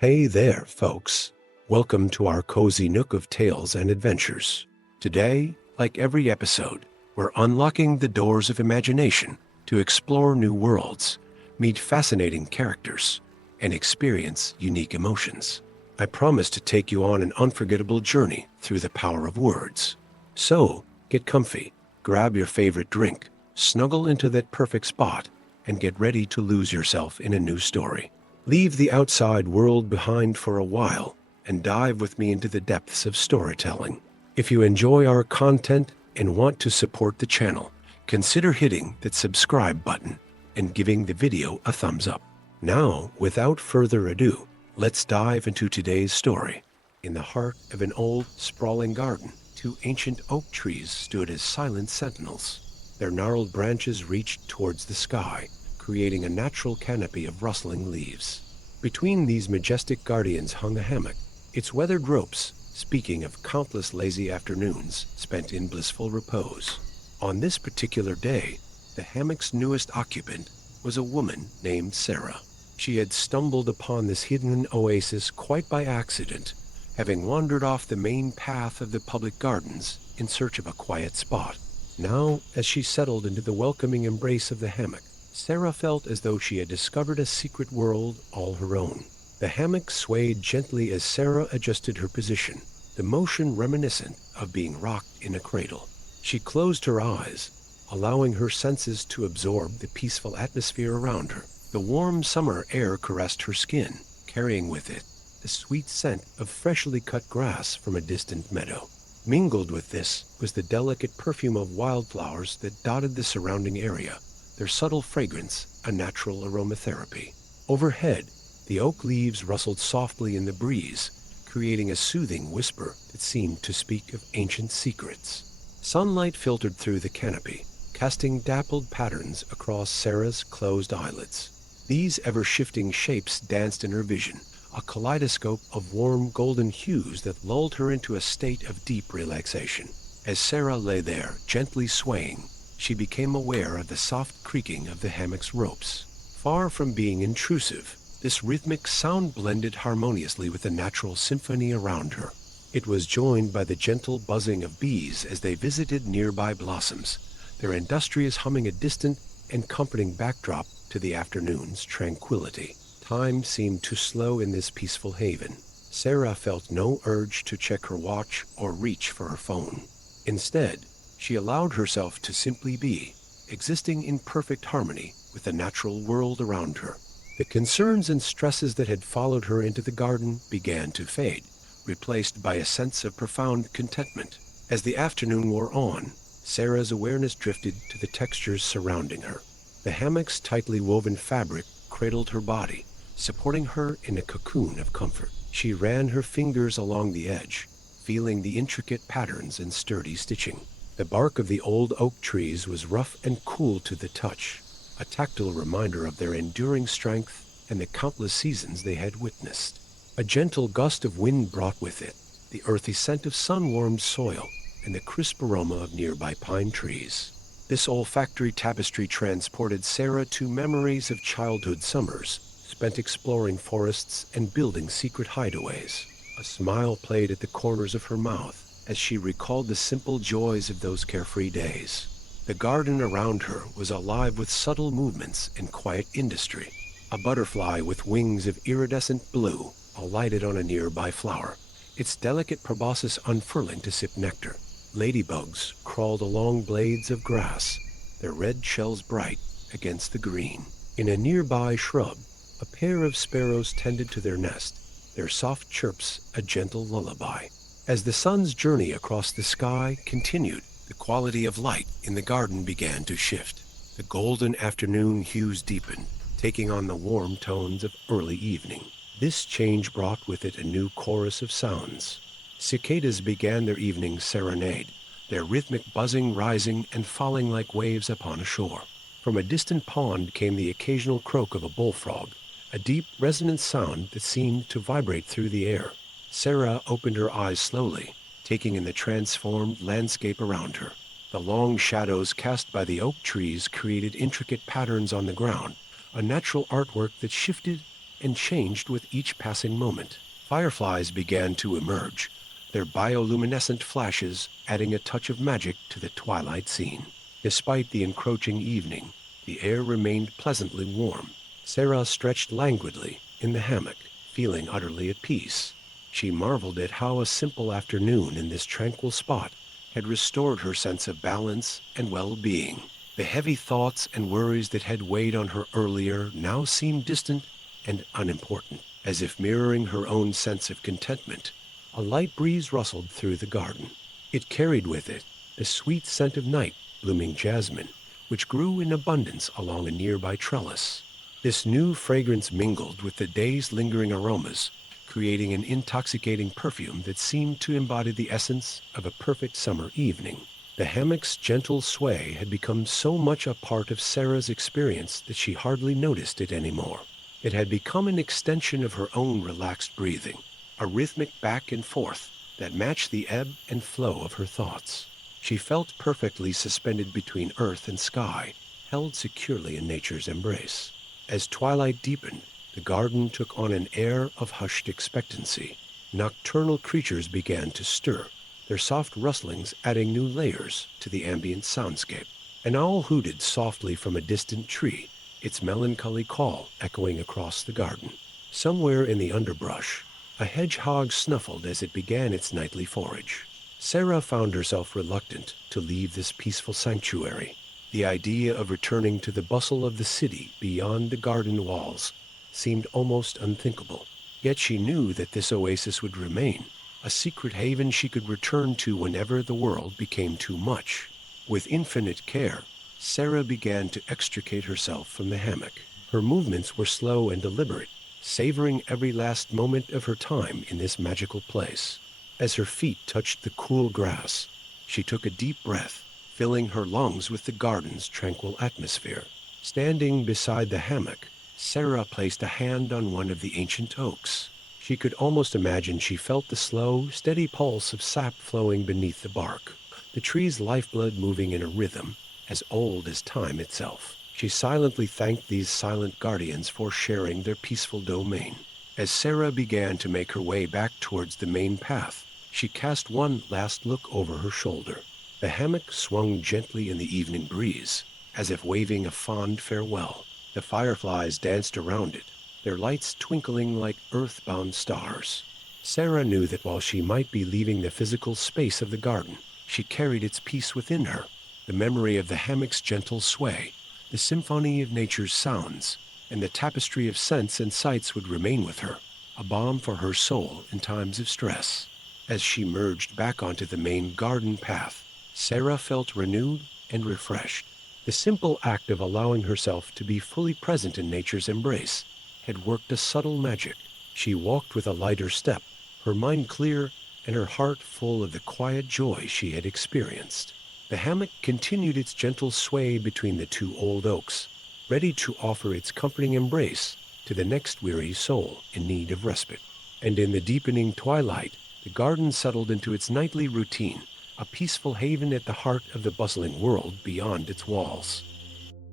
Hey there, folks. Welcome to our cozy nook of tales and adventures. Today, like every episode, we're unlocking the doors of imagination to explore new worlds, meet fascinating characters, and experience unique emotions. I promise to take you on an unforgettable journey through the power of words. So, get comfy, grab your favorite drink, snuggle into that perfect spot, and get ready to lose yourself in a new story. Leave the outside world behind for a while and dive with me into the depths of storytelling. If you enjoy our content and want to support the channel, consider hitting that subscribe button and giving the video a thumbs up. Now, without further ado, let's dive into today's story. In the heart of an old, sprawling garden, two ancient oak trees stood as silent sentinels. Their gnarled branches reached towards the sky, creating a natural canopy of rustling leaves. Between these majestic guardians hung a hammock, its weathered ropes speaking of countless lazy afternoons spent in blissful repose. On this particular day, the hammock's newest occupant was a woman named Sarah. She had stumbled upon this hidden oasis quite by accident, having wandered off the main path of the public gardens in search of a quiet spot. Now, as she settled into the welcoming embrace of the hammock, Sarah felt as though she had discovered a secret world all her own. The hammock swayed gently as Sarah adjusted her position, the motion reminiscent of being rocked in a cradle. She closed her eyes, allowing her senses to absorb the peaceful atmosphere around her. The warm summer air caressed her skin, carrying with it the sweet scent of freshly cut grass from a distant meadow. Mingled with this was the delicate perfume of wildflowers that dotted the surrounding area, their subtle fragrance a natural aromatherapy. Overhead, the oak leaves rustled softly in the breeze, creating a soothing whisper that seemed to speak of ancient secrets. Sunlight filtered through the canopy, casting dappled patterns across Sarah's closed eyelids. These ever-shifting shapes danced in her vision, a kaleidoscope of warm golden hues that lulled her into a state of deep relaxation. As Sarah lay there, gently swaying, she became aware of the soft creaking of the hammock's ropes. Far from being intrusive, this rhythmic sound blended harmoniously with the natural symphony around her. It was joined by the gentle buzzing of bees as they visited nearby blossoms, their industrious humming a distant and comforting backdrop to the afternoon's tranquility. Time seemed to slow in this peaceful haven. Sarah felt no urge to check her watch or reach for her phone. Instead, she allowed herself to simply be, existing in perfect harmony with the natural world around her. The concerns and stresses that had followed her into the garden began to fade, replaced by a sense of profound contentment. As the afternoon wore on, Sarah's awareness drifted to the textures surrounding her. The hammock's tightly woven fabric cradled her body, supporting her in a cocoon of comfort. She ran her fingers along the edge, feeling the intricate patterns and sturdy stitching. The bark of the old oak trees was rough and cool to the touch, a tactile reminder of their enduring strength and the countless seasons they had witnessed. A gentle gust of wind brought with it the earthy scent of sun-warmed soil and the crisp aroma of nearby pine trees. This olfactory tapestry transported Sarah to memories of childhood summers, spent exploring forests and building secret hideaways. A smile played at the corners of her mouth as she recalled the simple joys of those carefree days. The garden around her was alive with subtle movements and quiet industry. A butterfly with wings of iridescent blue alighted on a nearby flower, its delicate proboscis unfurling to sip nectar. Ladybugs crawled along blades of grass, their red shells bright against the green. In a nearby shrub, a pair of sparrows tended to their nest, their soft chirps a gentle lullaby. As the sun's journey across the sky continued, the quality of light in the garden began to shift. The golden afternoon hues deepened, taking on the warm tones of early evening. This change brought with it a new chorus of sounds. Cicadas began their evening serenade, their rhythmic buzzing rising and falling like waves upon a shore. From a distant pond came the occasional croak of a bullfrog, a deep, resonant sound that seemed to vibrate through the air. Sarah opened her eyes slowly, taking in the transformed landscape around her. The long shadows cast by the oak trees created intricate patterns on the ground, a natural artwork that shifted and changed with each passing moment. Fireflies began to emerge, their bioluminescent flashes adding a touch of magic to the twilight scene. Despite the encroaching evening, the air remained pleasantly warm. Sarah stretched languidly in the hammock, feeling utterly at peace. She marveled at how a simple afternoon in this tranquil spot had restored her sense of balance and well-being. The heavy thoughts and worries that had weighed on her earlier now seemed distant and unimportant, as if mirroring her own sense of contentment. A light breeze rustled through the garden. It carried with it the sweet scent of night blooming jasmine, which grew in abundance along a nearby trellis. This new fragrance mingled with the day's lingering aromas, creating an intoxicating perfume that seemed to embody the essence of a perfect summer evening. The hammock's gentle sway had become so much a part of Sarah's experience that she hardly noticed it anymore. It had become an extension of her own relaxed breathing, a rhythmic back and forth that matched the ebb and flow of her thoughts. She felt perfectly suspended between earth and sky, held securely in nature's embrace. As twilight deepened, the garden took on an air of hushed expectancy. Nocturnal creatures began to stir, their soft rustlings adding new layers to the ambient soundscape. An owl hooted softly from a distant tree, its melancholy call echoing across the garden. Somewhere in the underbrush, a hedgehog snuffled as it began its nightly forage. Sarah found herself reluctant to leave this peaceful sanctuary. The idea of returning to the bustle of the city beyond the garden walls seemed almost unthinkable. Yet she knew that this oasis would remain, a secret haven she could return to whenever the world became too much. With infinite care, Sarah began to extricate herself from the hammock. Her movements were slow and deliberate, savoring every last moment of her time in this magical place. As her feet touched the cool grass, she took a deep breath, filling her lungs with the garden's tranquil atmosphere. Standing beside the hammock, Sarah placed a hand on one of the ancient oaks. She could almost imagine she felt the slow, steady pulse of sap flowing beneath the bark, the tree's lifeblood moving in a rhythm as old as time itself. She silently thanked these silent guardians for sharing their peaceful domain. As Sarah began to make her way back towards the main path, she cast one last look over her shoulder. The hammock swung gently in the evening breeze, as if waving a fond farewell. The fireflies danced around it, their lights twinkling like earthbound stars. Sarah knew that while she might be leaving the physical space of the garden, she carried its peace within her. The memory of the hammock's gentle sway, the symphony of nature's sounds, and the tapestry of scents and sights would remain with her, a balm for her soul in times of stress. As she merged back onto the main garden path, Sarah felt renewed and refreshed. The simple act of allowing herself to be fully present in nature's embrace had worked a subtle magic. She walked with a lighter step, her mind clear and her heart full of the quiet joy she had experienced. The hammock continued its gentle sway between the two old oaks, ready to offer its comforting embrace to the next weary soul in need of respite. And in the deepening twilight, the garden settled into its nightly routine, a peaceful haven at the heart of the bustling world beyond its walls.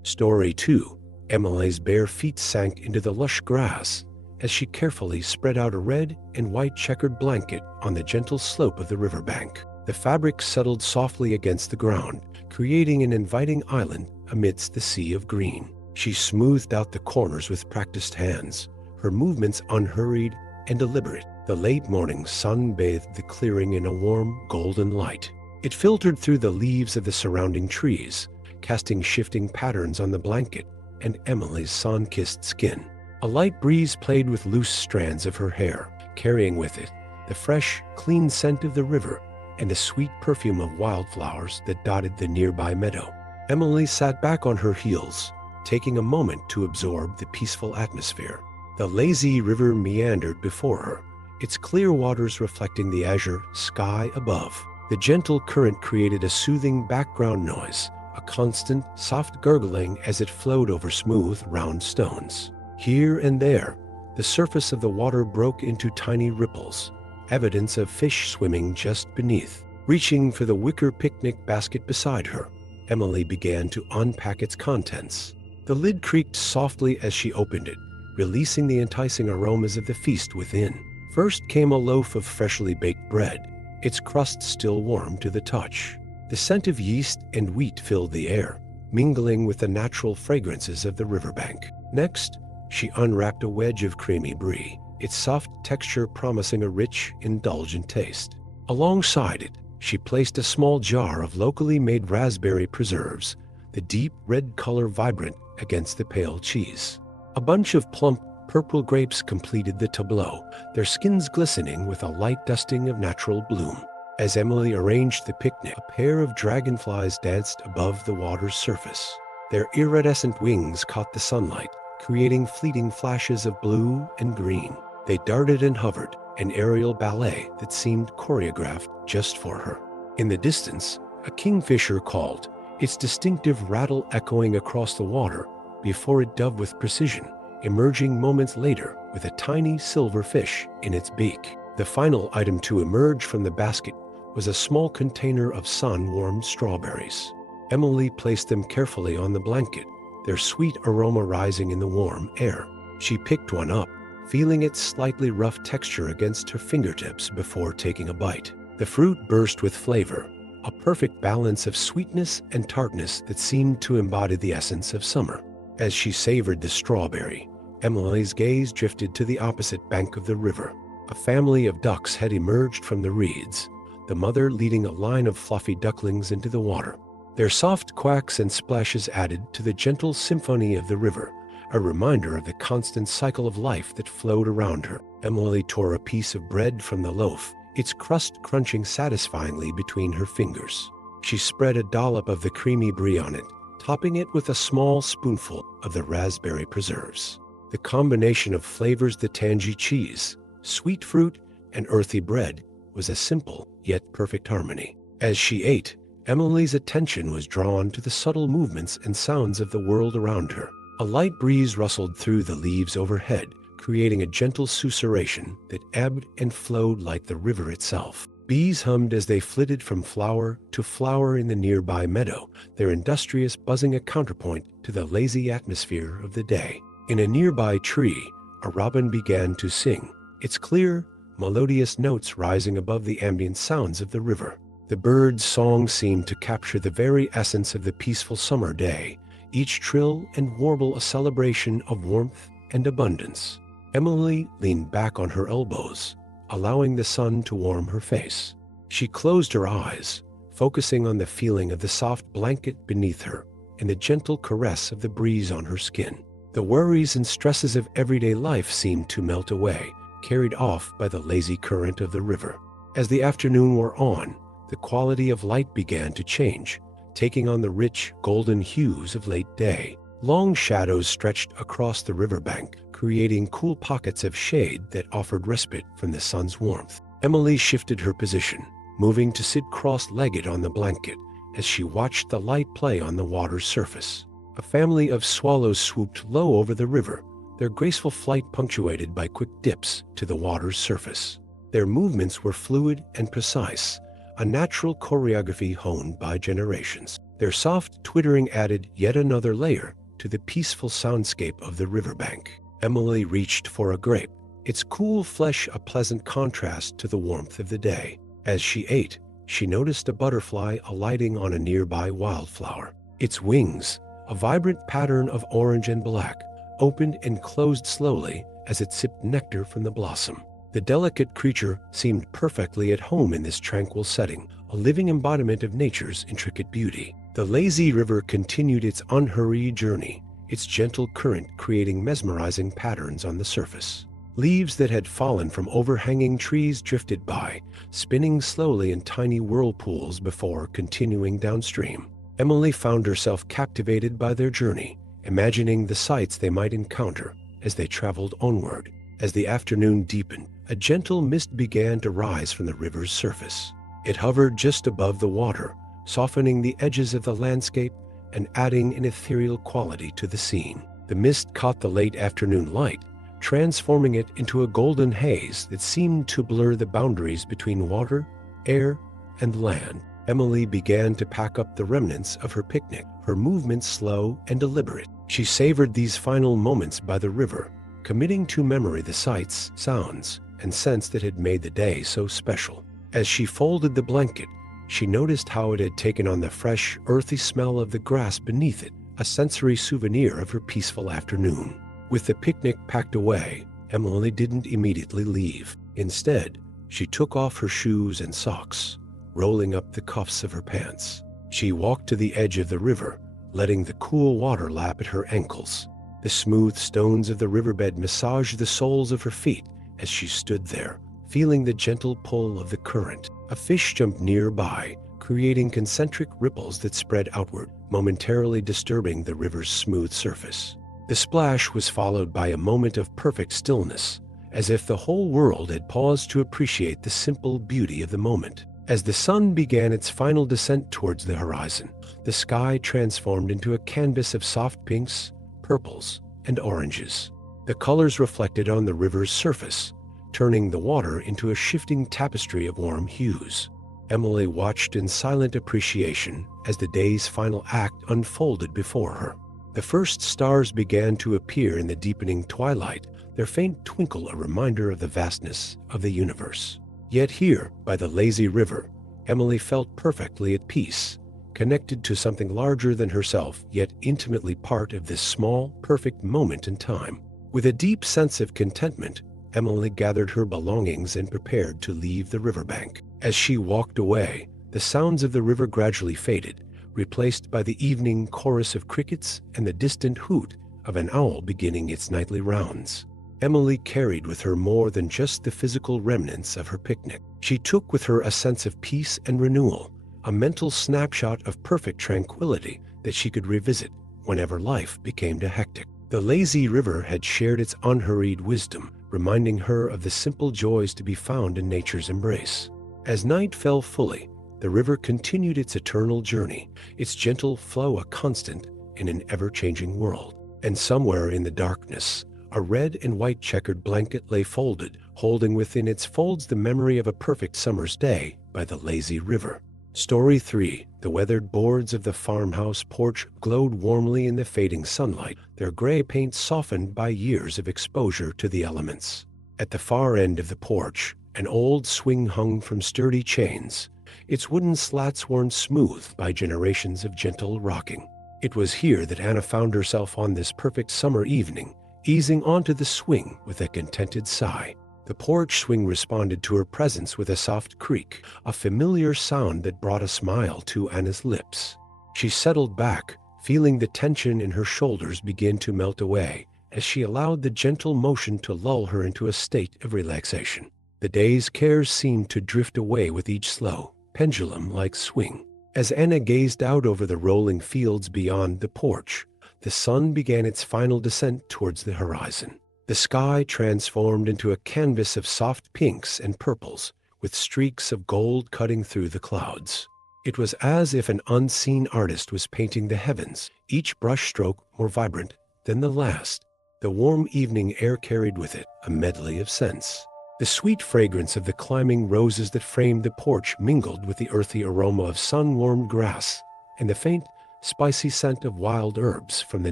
Story 2. Emily's bare feet sank into the lush grass as she carefully spread out a red and white checkered blanket on the gentle slope of the riverbank. The fabric settled softly against the ground, creating an inviting island amidst the sea of green. She smoothed out the corners with practiced hands, her movements unhurried and deliberate. The late morning sun bathed the clearing in a warm, golden light. It filtered through the leaves of the surrounding trees, casting shifting patterns on the blanket and Emily's sun-kissed skin. A light breeze played with loose strands of her hair, carrying with it the fresh, clean scent of the river and the sweet perfume of wildflowers that dotted the nearby meadow. Emily sat back on her heels, taking a moment to absorb the peaceful atmosphere. The lazy river meandered before her, its clear waters reflecting the azure sky above. The gentle current created a soothing background noise, a constant, soft gurgling as it flowed over smooth, round stones. Here and there, the surface of the water broke into tiny ripples, evidence of fish swimming just beneath. Reaching for the wicker picnic basket beside her, Emily began to unpack its contents. The lid creaked softly as she opened it, releasing the enticing aromas of the feast within. First came a loaf of freshly baked bread, its crust still warm to the touch. The scent of yeast and wheat filled the air, mingling with the natural fragrances of the riverbank. Next, she unwrapped a wedge of creamy brie, its soft texture promising a rich, indulgent taste. Alongside it, she placed a small jar of locally made raspberry preserves, the deep red color vibrant against the pale cheese. A bunch of plump, purple grapes completed the tableau, their skins glistening with a light dusting of natural bloom. As Emily arranged the picnic, a pair of dragonflies danced above the water's surface. Their iridescent wings caught the sunlight, creating fleeting flashes of blue and green. They darted and hovered, an aerial ballet that seemed choreographed just for her. In the distance, a kingfisher called, its distinctive rattle echoing across the water before it dove with precision, emerging moments later with a tiny silver fish in its beak. The final item to emerge from the basket was a small container of sun-warmed strawberries. Emily placed them carefully on the blanket, their sweet aroma rising in the warm air. She picked one up, feeling its slightly rough texture against her fingertips before taking a bite. The fruit burst with flavor, a perfect balance of sweetness and tartness that seemed to embody the essence of summer. As she savored the strawberry, Emily's gaze drifted to the opposite bank of the river. A family of ducks had emerged from the reeds, the mother leading a line of fluffy ducklings into the water. Their soft quacks and splashes added to the gentle symphony of the river, a reminder of the constant cycle of life that flowed around her. Emily tore a piece of bread from the loaf, its crust crunching satisfyingly between her fingers. She spread a dollop of the creamy brie on it, topping it with a small spoonful of the raspberry preserves. The combination of flavors, the tangy cheese, sweet fruit, and earthy bread, was a simple yet perfect harmony. As she ate, Emily's attention was drawn to the subtle movements and sounds of the world around her. A light breeze rustled through the leaves overhead, creating a gentle susurration that ebbed and flowed like the river itself. Bees hummed as they flitted from flower to flower in the nearby meadow, their industrious buzzing a counterpoint to the lazy atmosphere of the day. In a nearby tree, a robin began to sing, its clear, melodious notes rising above the ambient sounds of the river. The bird's song seemed to capture the very essence of the peaceful summer day, each trill and warble a celebration of warmth and abundance. Emily leaned back on her elbows, allowing the sun to warm her face. She closed her eyes, focusing on the feeling of the soft blanket beneath her and the gentle caress of the breeze on her skin. The worries and stresses of everyday life seemed to melt away, carried off by the lazy current of the river. As the afternoon wore on, the quality of light began to change, taking on the rich, golden hues of late day. Long shadows stretched across the riverbank, creating cool pockets of shade that offered respite from the sun's warmth. Emily shifted her position, moving to sit cross-legged on the blanket as she watched the light play on the water's surface. A family of swallows swooped low over the river, their graceful flight punctuated by quick dips to the water's surface. Their movements were fluid and precise, a natural choreography honed by generations. Their soft twittering added yet another layer to the peaceful soundscape of the riverbank. Emily reached for a grape, its cool flesh a pleasant contrast to the warmth of the day. As she ate, she noticed a butterfly alighting on a nearby wildflower. Its wings, a vibrant pattern of orange and black, opened and closed slowly as it sipped nectar from the blossom. The delicate creature seemed perfectly at home in this tranquil setting, a living embodiment of nature's intricate beauty. The lazy river continued its unhurried journey, its gentle current creating mesmerizing patterns on the surface. Leaves that had fallen from overhanging trees drifted by, spinning slowly in tiny whirlpools before continuing downstream. Emily found herself captivated by their journey, imagining the sights they might encounter as they traveled onward. As the afternoon deepened, a gentle mist began to rise from the river's surface. It hovered just above the water, softening the edges of the landscape and adding an ethereal quality to the scene. The mist caught the late afternoon light, transforming it into a golden haze that seemed to blur the boundaries between water, air, and land. Emily began to pack up the remnants of her picnic, her movements slow and deliberate. She savored these final moments by the river, committing to memory the sights, sounds, and scents that had made the day so special. As she folded the blanket, she noticed how it had taken on the fresh, earthy smell of the grass beneath it, a sensory souvenir of her peaceful afternoon. With the picnic packed away, Emily didn't immediately leave. Instead, she took off her shoes and socks, rolling up the cuffs of her pants. She walked to the edge of the river, letting the cool water lap at her ankles. The smooth stones of the riverbed massaged the soles of her feet as she stood there, feeling the gentle pull of the current. A fish jumped nearby, creating concentric ripples that spread outward, momentarily disturbing the river's smooth surface. The splash was followed by a moment of perfect stillness, as if the whole world had paused to appreciate the simple beauty of the moment. As the sun began its final descent towards the horizon, the sky transformed into a canvas of soft pinks, purples, and oranges. The colors reflected on the river's surface, turning the water into a shifting tapestry of warm hues. Emily watched in silent appreciation as the day's final act unfolded before her. The first stars began to appear in the deepening twilight, their faint twinkle a reminder of the vastness of the universe. Yet here, by the lazy river, Emily felt perfectly at peace, connected to something larger than herself, yet intimately part of this small, perfect moment in time. With a deep sense of contentment, Emily gathered her belongings and prepared to leave the riverbank. As she walked away, the sounds of the river gradually faded, replaced by the evening chorus of crickets and the distant hoot of an owl beginning its nightly rounds. Emily carried with her more than just the physical remnants of her picnic. She took with her a sense of peace and renewal, a mental snapshot of perfect tranquility that she could revisit whenever life became too hectic. The lazy river had shared its unhurried wisdom, reminding her of the simple joys to be found in nature's embrace. As night fell fully, the river continued its eternal journey, its gentle flow a constant in an ever-changing world. And somewhere in the darkness, a red and white checkered blanket lay folded, holding within its folds the memory of a perfect summer's day by the lazy river. Story 3. The weathered boards of the farmhouse porch glowed warmly in the fading sunlight, their gray paint softened by years of exposure to the elements. At the far end of the porch, an old swing hung from sturdy chains, its wooden slats worn smooth by generations of gentle rocking. It was here that Anna found herself on this perfect summer evening, easing onto the swing with a contented sigh. The porch swing responded to her presence with a soft creak, a familiar sound that brought a smile to Anna's lips. She settled back, feeling the tension in her shoulders begin to melt away as she allowed the gentle motion to lull her into a state of relaxation. The day's cares seemed to drift away with each slow, pendulum-like swing. As Anna gazed out over the rolling fields beyond the porch, the sun began its final descent towards the horizon. The sky transformed into a canvas of soft pinks and purples, with streaks of gold cutting through the clouds. It was as if an unseen artist was painting the heavens, each brushstroke more vibrant than the last. The warm evening air carried with it a medley of scents. The sweet fragrance of the climbing roses that framed the porch mingled with the earthy aroma of sun-warmed grass and the faint, spicy scent of wild herbs from the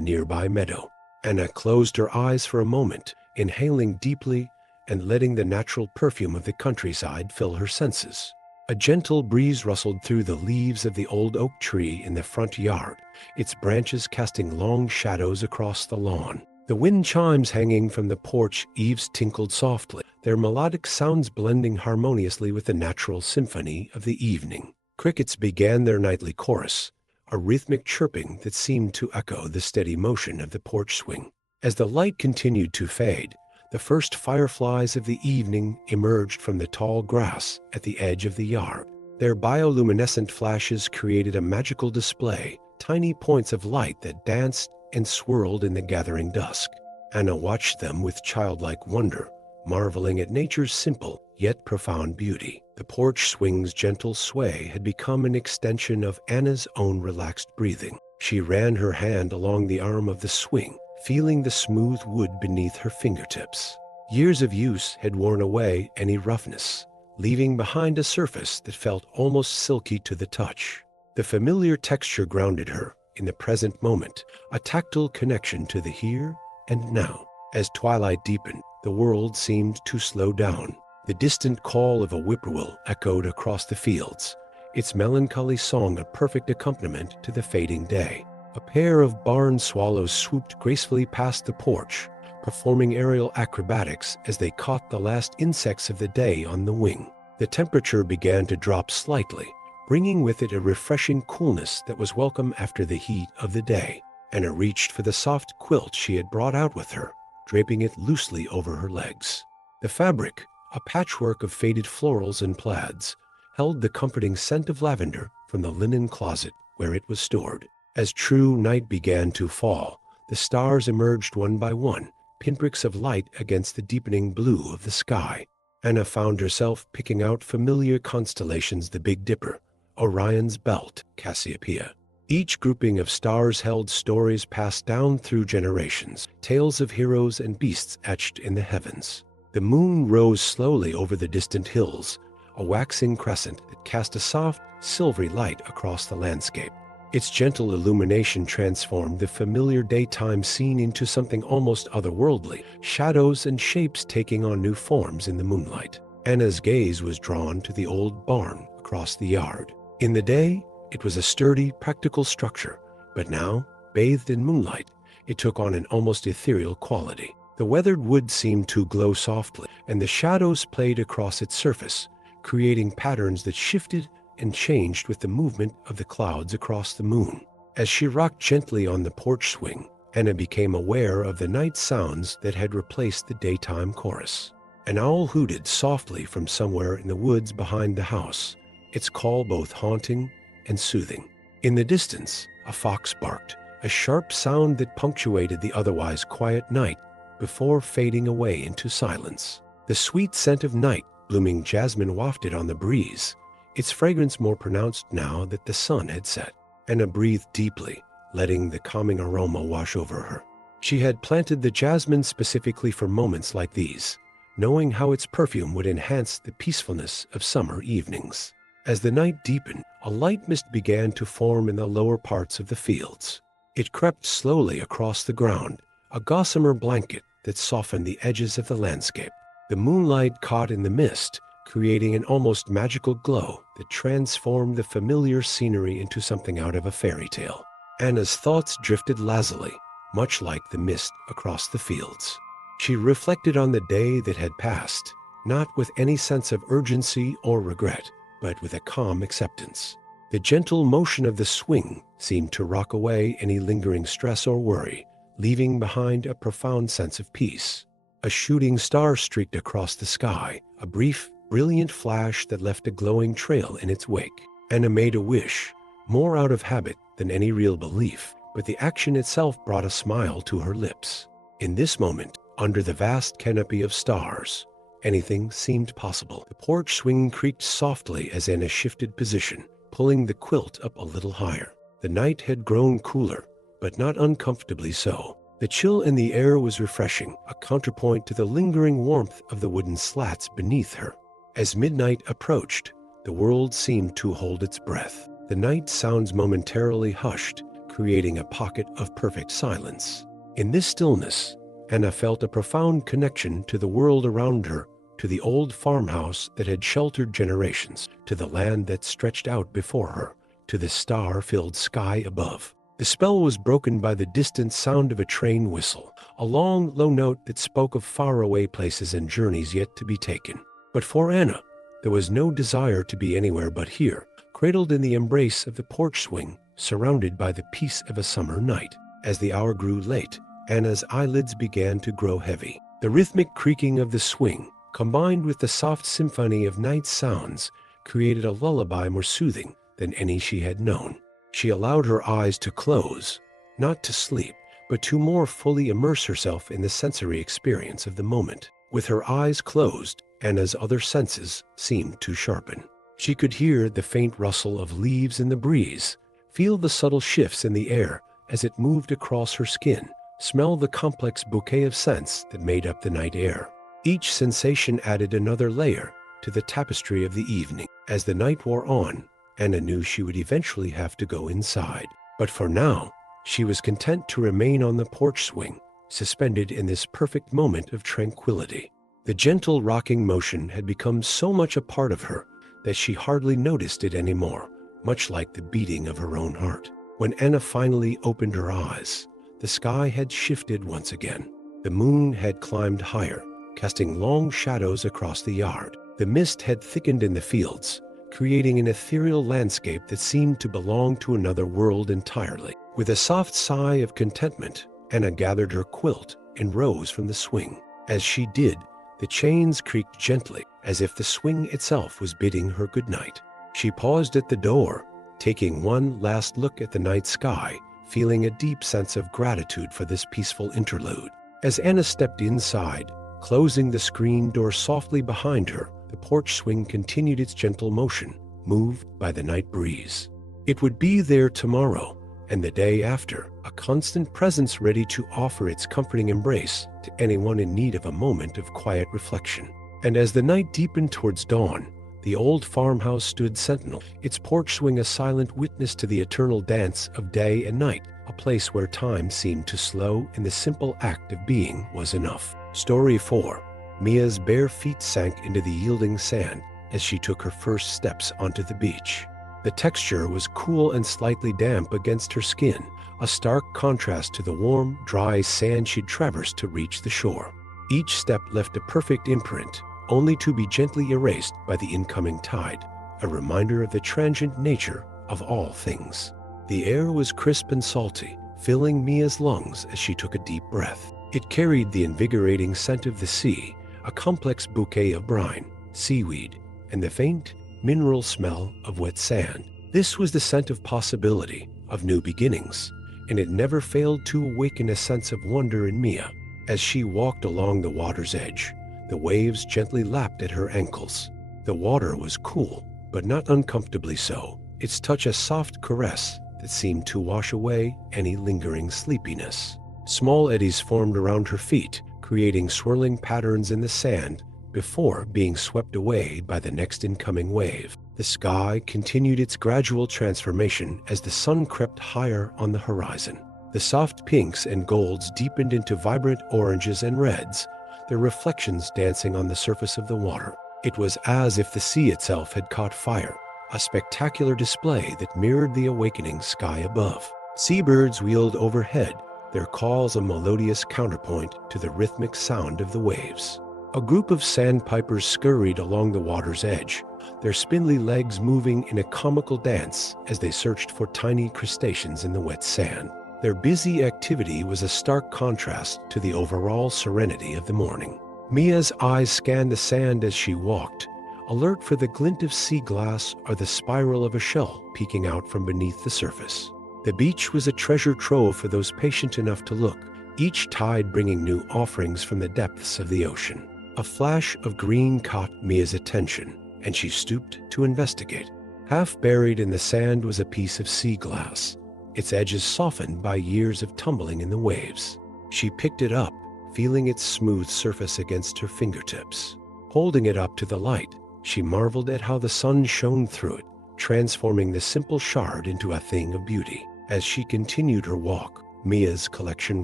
nearby meadow. Anna closed her eyes for a moment, inhaling deeply and letting the natural perfume of the countryside fill her senses. A gentle breeze rustled through the leaves of the old oak tree in the front yard, its branches casting long shadows across the lawn. The wind chimes hanging from the porch eaves tinkled softly, their melodic sounds blending harmoniously with the natural symphony of the evening. Crickets began their nightly chorus, a rhythmic chirping that seemed to echo the steady motion of the porch swing. As the light continued to fade, the first fireflies of the evening emerged from the tall grass at the edge of the yard. Their bioluminescent flashes created a magical display, tiny points of light that danced and swirled in the gathering dusk. Anna watched them with childlike wonder, marveling at nature's simple yet profound beauty. The porch swing's gentle sway had become an extension of Anna's own relaxed breathing. She ran her hand along the arm of the swing, feeling the smooth wood beneath her fingertips. Years of use had worn away any roughness, leaving behind a surface that felt almost silky to the touch. The familiar texture grounded her in the present moment, a tactile connection to the here and now. As twilight deepened, the world seemed to slow down. The distant call of a whippoorwill echoed across the fields, its melancholy song a perfect accompaniment to the fading day. A pair of barn swallows swooped gracefully past the porch, performing aerial acrobatics as they caught the last insects of the day on the wing. The temperature began to drop slightly, bringing with it a refreshing coolness that was welcome after the heat of the day. Anna reached for the soft quilt she had brought out with her, draping it loosely over her legs. The fabric, a patchwork of faded florals and plaids, held the comforting scent of lavender from the linen closet where it was stored. As true night began to fall, the stars emerged one by one, pinpricks of light against the deepening blue of the sky. Anna found herself picking out familiar constellations: the Big Dipper, Orion's Belt, Cassiopeia. Each grouping of stars held stories passed down through generations, tales of heroes and beasts etched in the heavens. The moon rose slowly over the distant hills, a waxing crescent that cast a soft, silvery light across the landscape. Its gentle illumination transformed the familiar daytime scene into something almost otherworldly, shadows and shapes taking on new forms in the moonlight. Anna's gaze was drawn to the old barn across the yard. In the day, it was a sturdy, practical structure, but now, bathed in moonlight, it took on an almost ethereal quality. The weathered wood seemed to glow softly, and the shadows played across its surface, creating patterns that shifted and changed with the movement of the clouds across the moon. As she rocked gently on the porch swing, Anna became aware of the night sounds that had replaced the daytime chorus. An owl hooted softly from somewhere in the woods behind the house, its call both haunting and soothing. In the distance, a fox barked, a sharp sound that punctuated the otherwise quiet night before fading away into silence. The sweet scent of night blooming jasmine wafted on the breeze, its fragrance more pronounced now that the sun had set. Anna breathed deeply, letting the calming aroma wash over her. She had planted the jasmine specifically for moments like these, knowing how its perfume would enhance the peacefulness of summer evenings. As the night deepened, a light mist began to form in the lower parts of the fields. It crept slowly across the ground, a gossamer blanket that softened the edges of the landscape. The moonlight caught in the mist, creating an almost magical glow that transformed the familiar scenery into something out of a fairy tale. Anna's thoughts drifted lazily, much like the mist across the fields. She reflected on the day that had passed, not with any sense of urgency or regret, but with a calm acceptance. The gentle motion of the swing seemed to rock away any lingering stress or worry, leaving behind a profound sense of peace. A shooting star streaked across the sky, a brief, brilliant flash that left a glowing trail in its wake. Anna made a wish, more out of habit than any real belief, but the action itself brought a smile to her lips. In this moment, under the vast canopy of stars, anything seemed possible. The porch swing creaked softly as Anna shifted position, pulling the quilt up a little higher. The night had grown cooler, but not uncomfortably so. The chill in the air was refreshing, a counterpoint to the lingering warmth of the wooden slats beneath her. As midnight approached, the world seemed to hold its breath. The night sounds momentarily hushed, creating a pocket of perfect silence. In this stillness, Anna felt a profound connection to the world around her, to the old farmhouse that had sheltered generations, to the land that stretched out before her, to the star-filled sky above. The spell was broken by the distant sound of a train whistle, a long, low note that spoke of faraway places and journeys yet to be taken. But for Anna, there was no desire to be anywhere but here, cradled in the embrace of the porch swing, surrounded by the peace of a summer night. As the hour grew late, Anna's eyelids began to grow heavy. The rhythmic creaking of the swing, combined with the soft symphony of night sounds, created a lullaby more soothing than any she had known. She allowed her eyes to close, not to sleep, but to more fully immerse herself in the sensory experience of the moment. With her eyes closed, Anna's other senses seemed to sharpen. She could hear the faint rustle of leaves in the breeze, feel the subtle shifts in the air as it moved across her skin, smell the complex bouquet of scents that made up the night air. Each sensation added another layer to the tapestry of the evening. As the night wore on, Anna knew she would eventually have to go inside. But for now, she was content to remain on the porch swing, suspended in this perfect moment of tranquility. The gentle rocking motion had become so much a part of her that she hardly noticed it anymore, much like the beating of her own heart. When Anna finally opened her eyes, the sky had shifted once again. The moon had climbed higher, casting long shadows across the yard. The mist had thickened in the fields, creating an ethereal landscape that seemed to belong to another world entirely. With a soft sigh of contentment, Anna gathered her quilt and rose from the swing. As she did, the chains creaked gently, as if the swing itself was bidding her good night. She paused at the door, taking one last look at the night sky, feeling a deep sense of gratitude for this peaceful interlude. As Anna stepped inside, closing the screen door softly behind her, the porch swing continued its gentle motion, moved by the night breeze. It would be there tomorrow, and the day after, a constant presence ready to offer its comforting embrace to anyone in need of a moment of quiet reflection. And as the night deepened towards dawn, the old farmhouse stood sentinel, its porch swing a silent witness to the eternal dance of day and night, a place where time seemed to slow and the simple act of being was enough. Story 4. Mia's bare feet sank into the yielding sand as she took her first steps onto the beach. The texture was cool and slightly damp against her skin, a stark contrast to the warm, dry sand she'd traversed to reach the shore. Each step left a perfect imprint, only to be gently erased by the incoming tide, a reminder of the transient nature of all things. The air was crisp and salty, filling Mia's lungs as she took a deep breath. It carried the invigorating scent of the sea, a complex bouquet of brine, seaweed, and the faint, mineral smell of wet sand. This was the scent of possibility, of new beginnings, and it never failed to awaken a sense of wonder in Mia. As she walked along the water's edge, the waves gently lapped at her ankles. The water was cool, but not uncomfortably so, its touch a soft caress that seemed to wash away any lingering sleepiness. Small eddies formed around her feet, creating swirling patterns in the sand before being swept away by the next incoming wave. The sky continued its gradual transformation as the sun crept higher on the horizon. The soft pinks and golds deepened into vibrant oranges and reds, their reflections dancing on the surface of the water. It was as if the sea itself had caught fire, a spectacular display that mirrored the awakening sky above. Seabirds wheeled overhead, their calls a melodious counterpoint to the rhythmic sound of the waves. A group of sandpipers scurried along the water's edge, their spindly legs moving in a comical dance as they searched for tiny crustaceans in the wet sand. Their busy activity was a stark contrast to the overall serenity of the morning. Mia's eyes scanned the sand as she walked, alert for the glint of sea glass or the spiral of a shell peeking out from beneath the surface. The beach was a treasure trove for those patient enough to look, each tide bringing new offerings from the depths of the ocean. A flash of green caught Mia's attention, and she stooped to investigate. Half buried in the sand was a piece of sea glass, its edges softened by years of tumbling in the waves. She picked it up, feeling its smooth surface against her fingertips. Holding it up to the light, she marveled at how the sun shone through it, transforming the simple shard into a thing of beauty. As she continued her walk, Mia's collection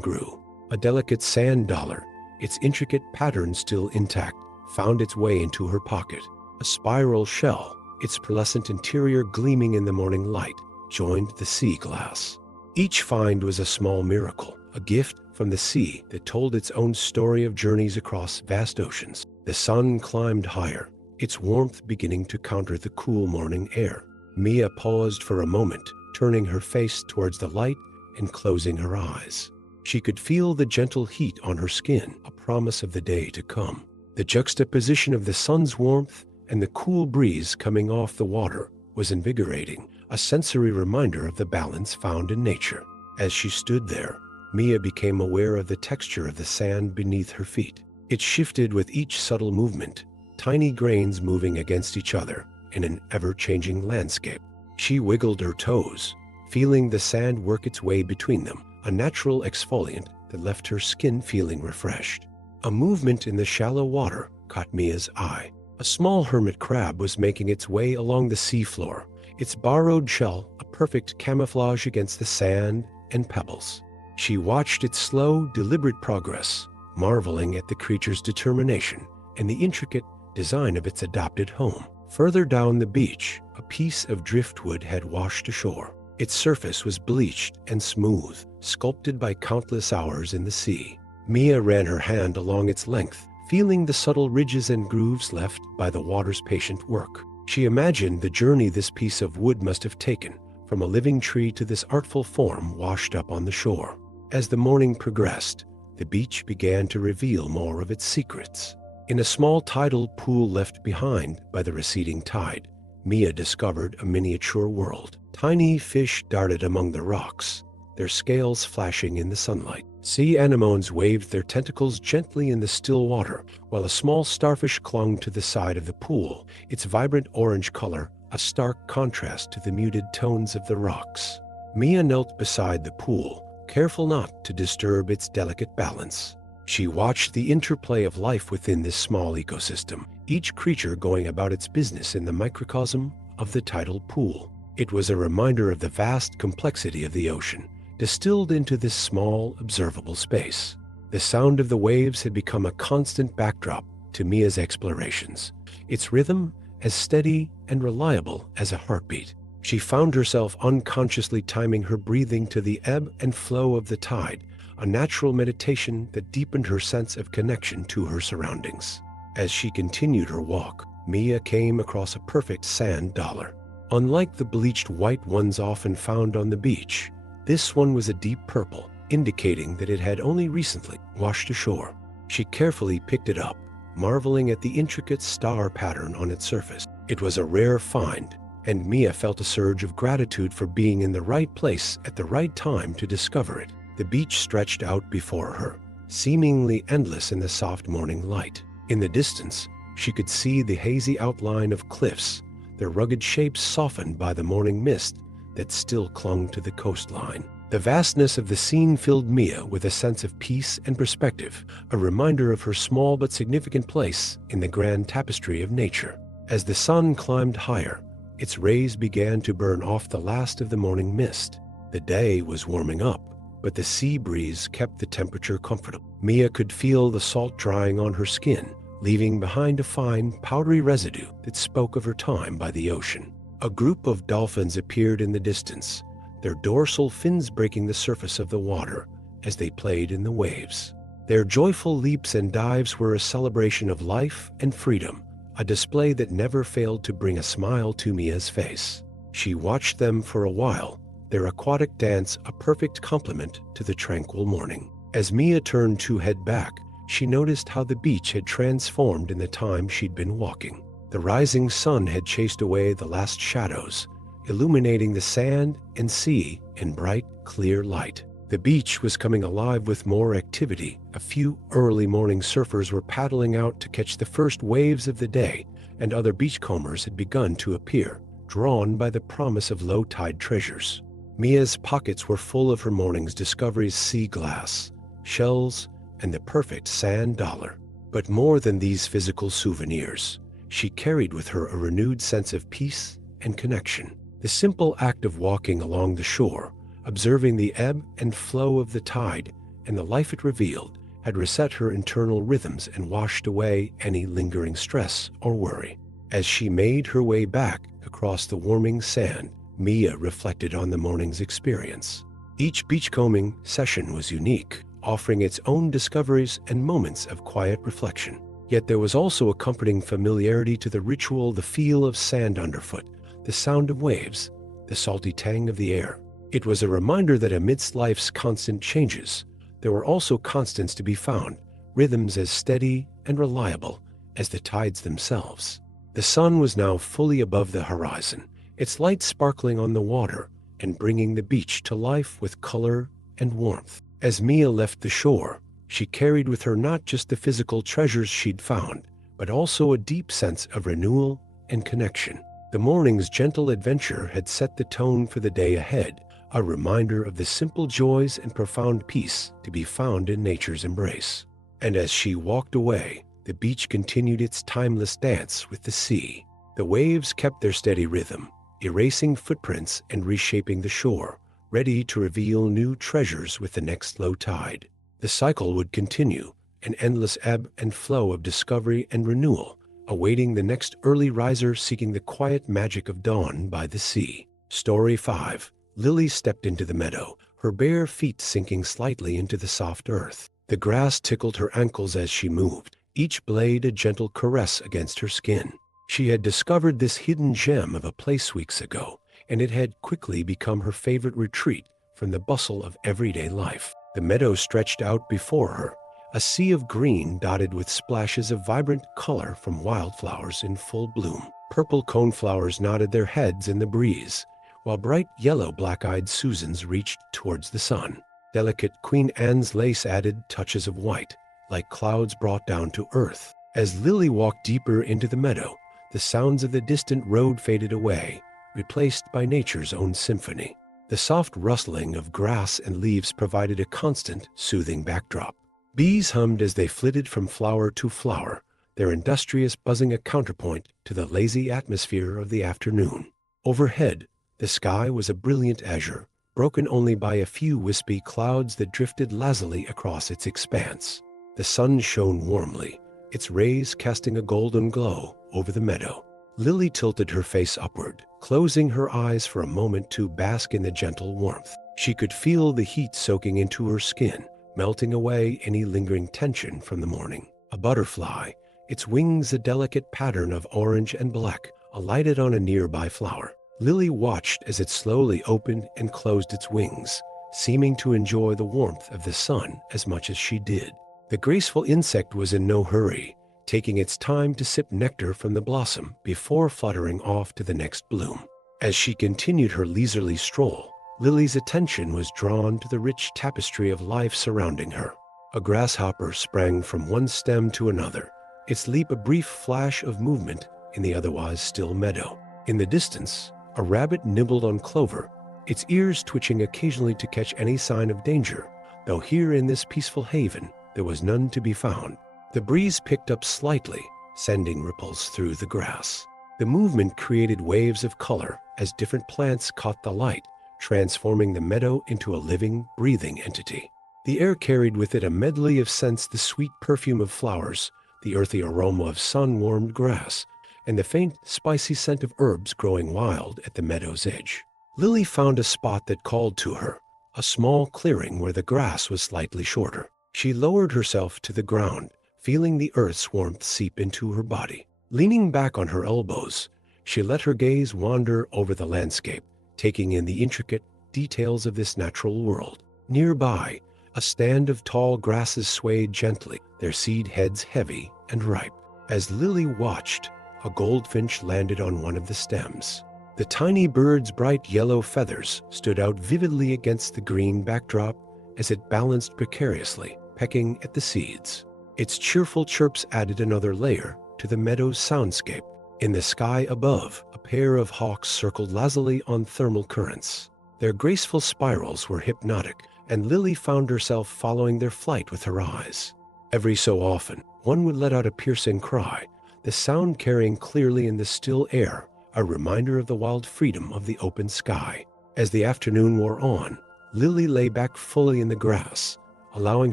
grew. A delicate sand dollar, its intricate pattern still intact, found its way into her pocket. A spiral shell, its pearlescent interior gleaming in the morning light, joined the sea glass. Each find was a small miracle, a gift from the sea that told its own story of journeys across vast oceans. The sun climbed higher, its warmth beginning to counter the cool morning air. Mia paused for a moment, turning her face towards the light and closing her eyes. She could feel the gentle heat on her skin, a promise of the day to come. The juxtaposition of the sun's warmth and the cool breeze coming off the water was invigorating, a sensory reminder of the balance found in nature. As she stood there, Mia became aware of the texture of the sand beneath her feet. It shifted with each subtle movement, tiny grains moving against each other in an ever-changing landscape. She wiggled her toes, feeling the sand work its way between them, a natural exfoliant that left her skin feeling refreshed. A movement in the shallow water caught Mia's eye. A small hermit crab was making its way along the seafloor, its borrowed shell a perfect camouflage against the sand and pebbles. She watched its slow, deliberate progress, marveling at the creature's determination and the intricate design of its adopted home. Further down the beach, a piece of driftwood had washed ashore. Its surface was bleached and smooth, sculpted by countless hours in the sea. Mia ran her hand along its length, feeling the subtle ridges and grooves left by the water's patient work. She imagined the journey this piece of wood must have taken, from a living tree to this artful form washed up on the shore. As the morning progressed, the beach began to reveal more of its secrets. In a small tidal pool left behind by the receding tide, Mia discovered a miniature world. Tiny fish darted among the rocks, their scales flashing in the sunlight. Sea anemones waved their tentacles gently in the still water, while a small starfish clung to the side of the pool, its vibrant orange color a stark contrast to the muted tones of the rocks. Mia knelt beside the pool, careful not to disturb its delicate balance. She watched the interplay of life within this small ecosystem, each creature going about its business in the microcosm of the tidal pool. It was a reminder of the vast complexity of the ocean, distilled into this small, observable space. The sound of the waves had become a constant backdrop to Mia's explorations, its rhythm as steady and reliable as a heartbeat. She found herself unconsciously timing her breathing to the ebb and flow of the tide, a natural meditation that deepened her sense of connection to her surroundings. As she continued her walk, Mia came across a perfect sand dollar. Unlike the bleached white ones often found on the beach, this one was a deep purple, indicating that it had only recently washed ashore. She carefully picked it up, marveling at the intricate star pattern on its surface. It was a rare find, and Mia felt a surge of gratitude for being in the right place at the right time to discover it. The beach stretched out before her, seemingly endless in the soft morning light. In the distance, she could see the hazy outline of cliffs, their rugged shapes softened by the morning mist that still clung to the coastline. The vastness of the scene filled Mia with a sense of peace and perspective, a reminder of her small but significant place in the grand tapestry of nature. As the sun climbed higher, its rays began to burn off the last of the morning mist. The day was warming up, but the sea breeze kept the temperature comfortable. Mia could feel the salt drying on her skin, leaving behind a fine, powdery residue that spoke of her time by the ocean. A group of dolphins appeared in the distance, their dorsal fins breaking the surface of the water as they played in the waves. Their joyful leaps and dives were a celebration of life and freedom, a display that never failed to bring a smile to Mia's face. She watched them for a while, their aquatic dance a perfect complement to the tranquil morning. As Mia turned to head back, she noticed how the beach had transformed in the time she'd been walking. The rising sun had chased away the last shadows, illuminating the sand and sea in bright, clear light. The beach was coming alive with more activity. A few early morning surfers were paddling out to catch the first waves of the day, and other beachcombers had begun to appear, drawn by the promise of low-tide treasures. Mia's pockets were full of her morning's discoveries: sea glass, shells, and the perfect sand dollar. But more than these physical souvenirs, she carried with her a renewed sense of peace and connection. The simple act of walking along the shore, observing the ebb and flow of the tide and the life it revealed, had reset her internal rhythms and washed away any lingering stress or worry. As she made her way back across the warming sand, Mia reflected on the morning's experience. Each beachcombing session was unique, offering its own discoveries and moments of quiet reflection. Yet there was also a comforting familiarity to the ritual, the feel of sand underfoot, the sound of waves, the salty tang of the air. It was a reminder that amidst life's constant changes, there were also constants to be found, rhythms as steady and reliable as the tides themselves. The sun was now fully above the horizon, its light sparkling on the water and bringing the beach to life with color and warmth. As Mia left the shore, she carried with her not just the physical treasures she'd found, but also a deep sense of renewal and connection. The morning's gentle adventure had set the tone for the day ahead, a reminder of the simple joys and profound peace to be found in nature's embrace. And as she walked away, the beach continued its timeless dance with the sea. The waves kept their steady rhythm, erasing footprints and reshaping the shore, ready to reveal new treasures with the next low tide. The cycle would continue, an endless ebb and flow of discovery and renewal, awaiting the next early riser seeking the quiet magic of dawn by the sea. Story 5. Lily stepped into the meadow, her bare feet sinking slightly into the soft earth. The grass tickled her ankles as she moved, each blade a gentle caress against her skin. She had discovered this hidden gem of a place weeks ago, and it had quickly become her favorite retreat from the bustle of everyday life. The meadow stretched out before her, a sea of green dotted with splashes of vibrant color from wildflowers in full bloom. Purple coneflowers nodded their heads in the breeze, while bright yellow black-eyed Susans reached towards the sun. Delicate Queen Anne's lace added touches of white, like clouds brought down to earth. As Lily walked deeper into the meadow, the sounds of the distant road faded away, replaced by nature's own symphony. The soft rustling of grass and leaves provided a constant, soothing backdrop. Bees hummed as they flitted from flower to flower, their industrious buzzing a counterpoint to the lazy atmosphere of the afternoon. Overhead, the sky was a brilliant azure, broken only by a few wispy clouds that drifted lazily across its expanse. The sun shone warmly, its rays casting a golden glow over the meadow. Lily tilted her face upward, closing her eyes for a moment to bask in the gentle warmth. She could feel the heat soaking into her skin, melting away any lingering tension from the morning. A butterfly, its wings a delicate pattern of orange and black, alighted on a nearby flower. Lily watched as it slowly opened and closed its wings, seeming to enjoy the warmth of the sun as much as she did. The graceful insect was in no hurry, taking its time to sip nectar from the blossom before fluttering off to the next bloom. As she continued her leisurely stroll, Lily's attention was drawn to the rich tapestry of life surrounding her. A grasshopper sprang from one stem to another, its leap a brief flash of movement in the otherwise still meadow. In the distance, a rabbit nibbled on clover, its ears twitching occasionally to catch any sign of danger, though here in this peaceful haven there was none to be found. The breeze picked up slightly, sending ripples through the grass. The movement created waves of color as different plants caught the light, transforming the meadow into a living, breathing entity. The air carried with it a medley of scents, the sweet perfume of flowers, the earthy aroma of sun-warmed grass, and the faint, spicy scent of herbs growing wild at the meadow's edge. Lily found a spot that called to her, a small clearing where the grass was slightly shorter. She lowered herself to the ground, feeling the earth's warmth seep into her body. Leaning back on her elbows, she let her gaze wander over the landscape, taking in the intricate details of this natural world. Nearby, a stand of tall grasses swayed gently, their seed heads heavy and ripe. As Lily watched, a goldfinch landed on one of the stems. The tiny bird's bright yellow feathers stood out vividly against the green backdrop as it balanced precariously, pecking at the seeds. Its cheerful chirps added another layer to the meadow's soundscape. In the sky above, a pair of hawks circled lazily on thermal currents. Their graceful spirals were hypnotic, and Lily found herself following their flight with her eyes. Every so often, one would let out a piercing cry, the sound carrying clearly in the still air, a reminder of the wild freedom of the open sky. As the afternoon wore on, Lily lay back fully in the grass, allowing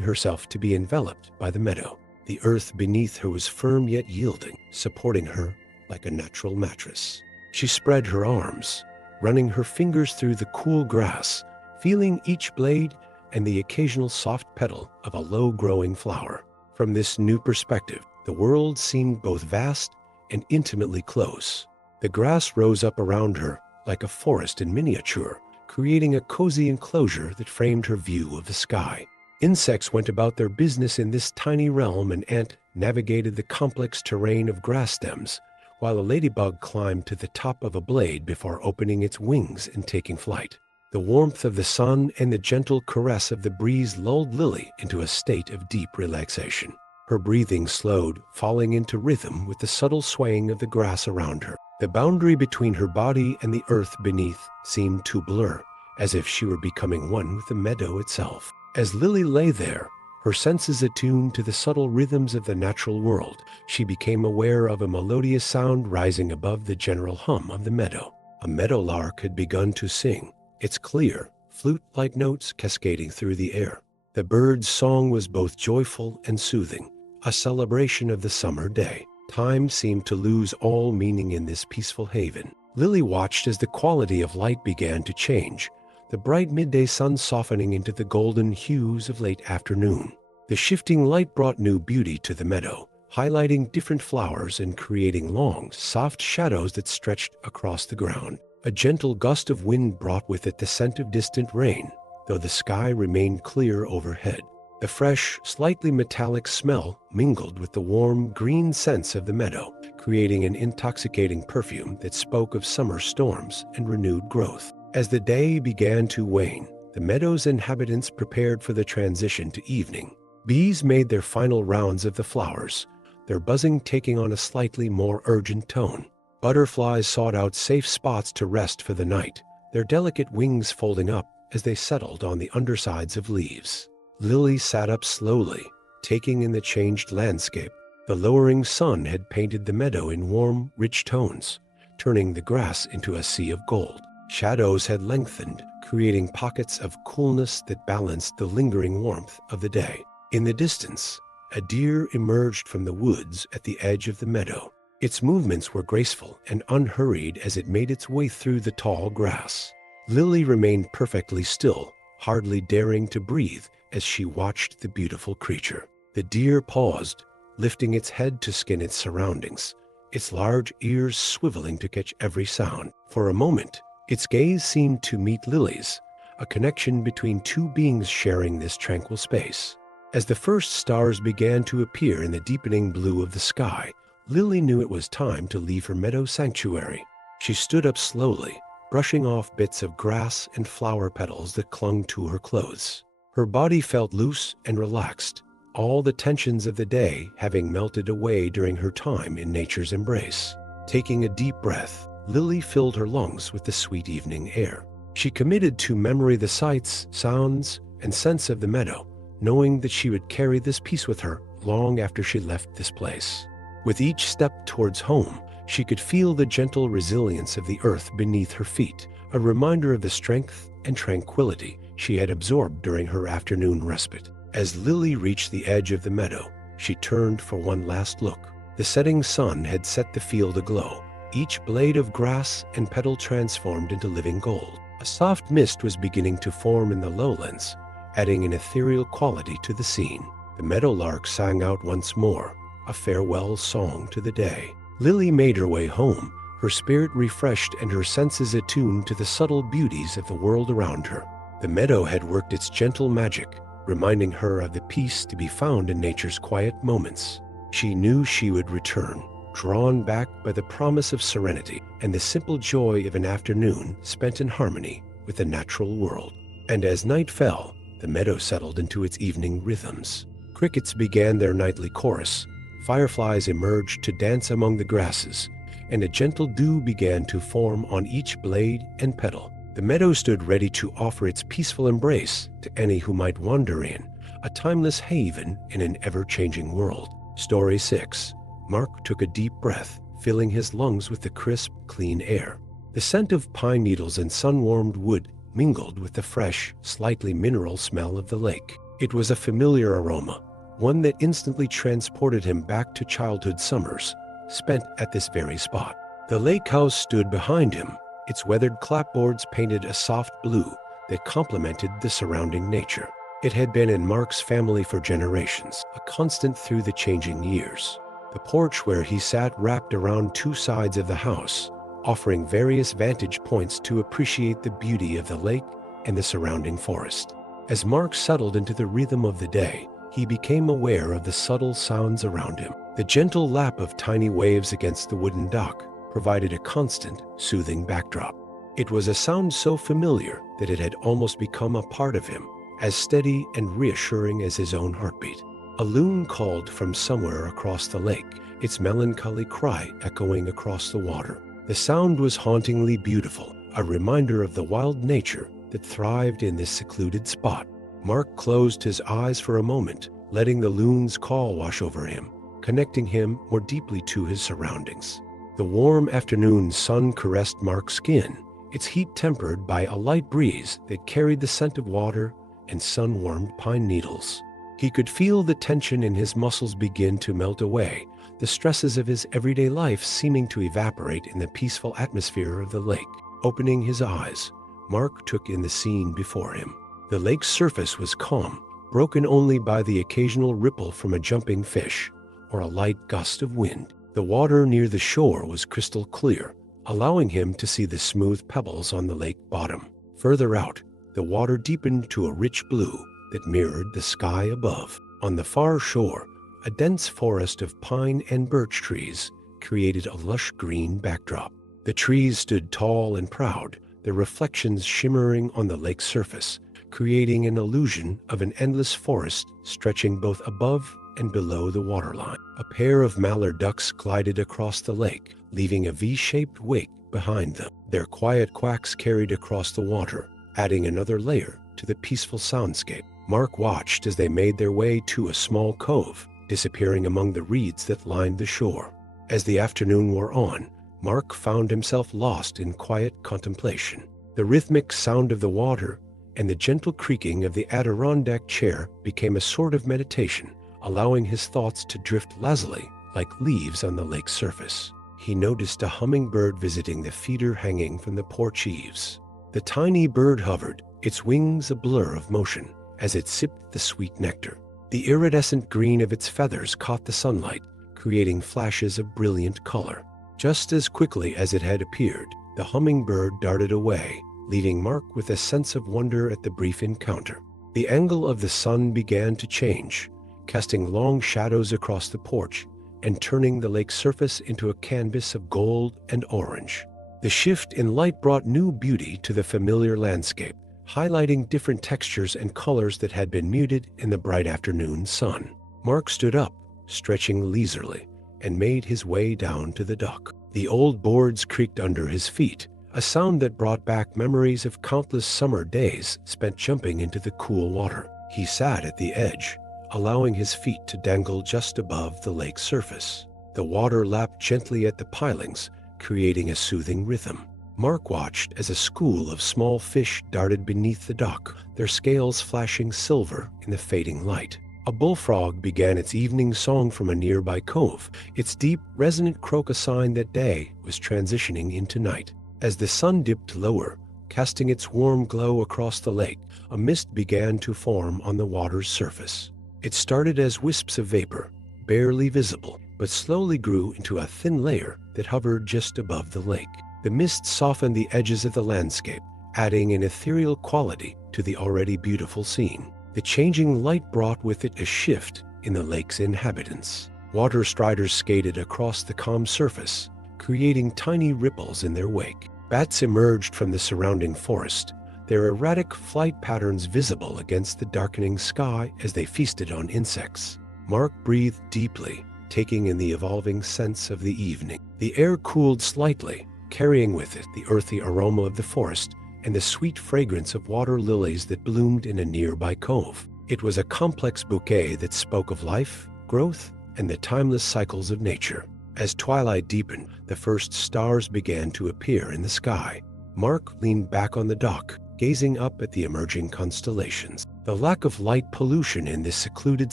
herself to be enveloped by the meadow. The earth beneath her was firm yet yielding, supporting her like a natural mattress. She spread her arms, running her fingers through the cool grass, feeling each blade and the occasional soft petal of a low-growing flower. From this new perspective, the world seemed both vast and intimately close. The grass rose up around her like a forest in miniature, creating a cozy enclosure that framed her view of the sky. Insects went about their business in this tiny realm, and ant navigated the complex terrain of grass stems, while a ladybug climbed to the top of a blade before opening its wings and taking flight. The warmth of the sun and the gentle caress of the breeze lulled Lily into a state of deep relaxation. Her breathing slowed, falling into rhythm with the subtle swaying of the grass around her. The boundary between her body and the earth beneath seemed to blur, as if she were becoming one with the meadow itself. As Lily lay there, her senses attuned to the subtle rhythms of the natural world, she became aware of a melodious sound rising above the general hum of the meadow. A meadowlark had begun to sing, its clear, flute-like notes cascading through the air. The bird's song was both joyful and soothing, a celebration of the summer day. Time seemed to lose all meaning in this peaceful haven. Lily watched as the quality of light began to change, the bright midday sun softening into the golden hues of late afternoon. The shifting light brought new beauty to the meadow, highlighting different flowers and creating long, soft shadows that stretched across the ground. A gentle gust of wind brought with it the scent of distant rain, though the sky remained clear overhead. The fresh, slightly metallic smell mingled with the warm, green scents of the meadow, creating an intoxicating perfume that spoke of summer storms and renewed growth. As the day began to wane, the meadow's inhabitants prepared for the transition to evening. Bees made their final rounds of the flowers, their buzzing taking on a slightly more urgent tone. Butterflies sought out safe spots to rest for the night, their delicate wings folding up as they settled on the undersides of leaves. Lily sat up slowly, taking in the changed landscape. The lowering sun had painted the meadow in warm, rich tones, turning the grass into a sea of gold. Shadows had lengthened, creating pockets of coolness that balanced the lingering warmth of the day. In the distance, a deer emerged from the woods at the edge of the meadow. Its movements were graceful and unhurried as it made its way through the tall grass. Lily remained perfectly still, hardly daring to breathe as she watched the beautiful creature. The deer paused, lifting its head to scan its surroundings, its large ears swiveling to catch every sound. For a moment, its gaze seemed to meet Lily's, a connection between two beings sharing this tranquil space. As the first stars began to appear in the deepening blue of the sky, Lily knew it was time to leave her meadow sanctuary. She stood up slowly, brushing off bits of grass and flower petals that clung to her clothes. Her body felt loose and relaxed, all the tensions of the day having melted away during her time in nature's embrace. Taking a deep breath, Lily filled her lungs with the sweet evening air. She committed to memory the sights, sounds, and scents of the meadow, knowing that she would carry this peace with her long after she left this place. With each step towards home, she could feel the gentle resilience of the earth beneath her feet, a reminder of the strength and tranquility she had absorbed during her afternoon respite. As Lily reached the edge of the meadow, she turned for one last look. The setting sun had set the field aglow, each blade of grass and petal transformed into living gold. A soft mist was beginning to form in the lowlands, adding an ethereal quality to the scene. The meadowlark sang out once more, a farewell song to the day. Lily made her way home, her spirit refreshed and her senses attuned to the subtle beauties of the world around her. The meadow had worked its gentle magic, reminding her of the peace to be found in nature's quiet moments. She knew she would return, drawn back by the promise of serenity and the simple joy of an afternoon spent in harmony with the natural world. And as night fell, the meadow settled into its evening rhythms. Crickets began their nightly chorus, fireflies emerged to dance among the grasses, and a gentle dew began to form on each blade and petal. The meadow stood ready to offer its peaceful embrace to any who might wander in, a timeless haven in an ever-changing world. Story 6. Mark took a deep breath, filling his lungs with the crisp, clean air. The scent of pine needles and sun-warmed wood mingled with the fresh, slightly mineral smell of the lake. It was a familiar aroma, one that instantly transported him back to childhood summers, spent at this very spot. The lake house stood behind him, its weathered clapboards painted a soft blue that complemented the surrounding nature. It had been in Mark's family for generations, a constant through the changing years. The porch where he sat wrapped around two sides of the house, offering various vantage points to appreciate the beauty of the lake and the surrounding forest. As Mark settled into the rhythm of the day, he became aware of the subtle sounds around him. The gentle lap of tiny waves against the wooden dock provided a constant, soothing backdrop. It was a sound so familiar that it had almost become a part of him, as steady and reassuring as his own heartbeat. A loon called from somewhere across the lake, its melancholy cry echoing across the water. The sound was hauntingly beautiful, a reminder of the wild nature that thrived in this secluded spot. Mark closed his eyes for a moment, letting the loon's call wash over him, connecting him more deeply to his surroundings. The warm afternoon sun caressed Mark's skin, its heat tempered by a light breeze that carried the scent of water and sun-warmed pine needles. He could feel the tension in his muscles begin to melt away, the stresses of his everyday life seeming to evaporate in the peaceful atmosphere of the lake. Opening his eyes, Mark took in the scene before him. The lake's surface was calm, broken only by the occasional ripple from a jumping fish or a light gust of wind. The water near the shore was crystal clear, allowing him to see the smooth pebbles on the lake bottom. Further out, the water deepened to a rich blue that mirrored the sky above. On the far shore, a dense forest of pine and birch trees created a lush green backdrop. The trees stood tall and proud, their reflections shimmering on the lake's surface, creating an illusion of an endless forest stretching both above and below the waterline. A pair of mallard ducks glided across the lake, leaving a V-shaped wake behind them. Their quiet quacks carried across the water, adding another layer to the peaceful soundscape. Mark watched as they made their way to a small cove, disappearing among the reeds that lined the shore. As the afternoon wore on, Mark found himself lost in quiet contemplation. The rhythmic sound of the water and the gentle creaking of the Adirondack chair became a sort of meditation, allowing his thoughts to drift lazily like leaves on the lake's surface. He noticed a hummingbird visiting the feeder hanging from the porch eaves. The tiny bird hovered, its wings a blur of motion, as it sipped the sweet nectar. The iridescent green of its feathers caught the sunlight, creating flashes of brilliant color. Just as quickly as it had appeared, the hummingbird darted away, leaving Mark with a sense of wonder at the brief encounter. The angle of the sun began to change, casting long shadows across the porch and turning the lake's surface into a canvas of gold and orange. The shift in light brought new beauty to the familiar landscape, highlighting different textures and colors that had been muted in the bright afternoon sun. Mark stood up, stretching leisurely, and made his way down to the dock. The old boards creaked under his feet, a sound that brought back memories of countless summer days spent jumping into the cool water. He sat at the edge, allowing his feet to dangle just above the lake's surface. The water lapped gently at the pilings, creating a soothing rhythm. Mark watched as a school of small fish darted beneath the dock, their scales flashing silver in the fading light. A bullfrog began its evening song from a nearby cove, its deep, resonant croak a sign that day was transitioning into night. As the sun dipped lower, casting its warm glow across the lake, a mist began to form on the water's surface. It started as wisps of vapor, barely visible, but slowly grew into a thin layer that hovered just above the lake. The mist softened the edges of the landscape, adding an ethereal quality to the already beautiful scene. The changing light brought with it a shift in the lake's inhabitants. Water striders skated across the calm surface, creating tiny ripples in their wake. Bats emerged from the surrounding forest, their erratic flight patterns visible against the darkening sky as they feasted on insects. Mark breathed deeply, taking in the evolving scents of the evening. The air cooled slightly, carrying with it the earthy aroma of the forest and the sweet fragrance of water lilies that bloomed in a nearby cove. It was a complex bouquet that spoke of life, growth, and the timeless cycles of nature. As twilight deepened, the first stars began to appear in the sky. Mark leaned back on the dock, gazing up at the emerging constellations. The lack of light pollution in this secluded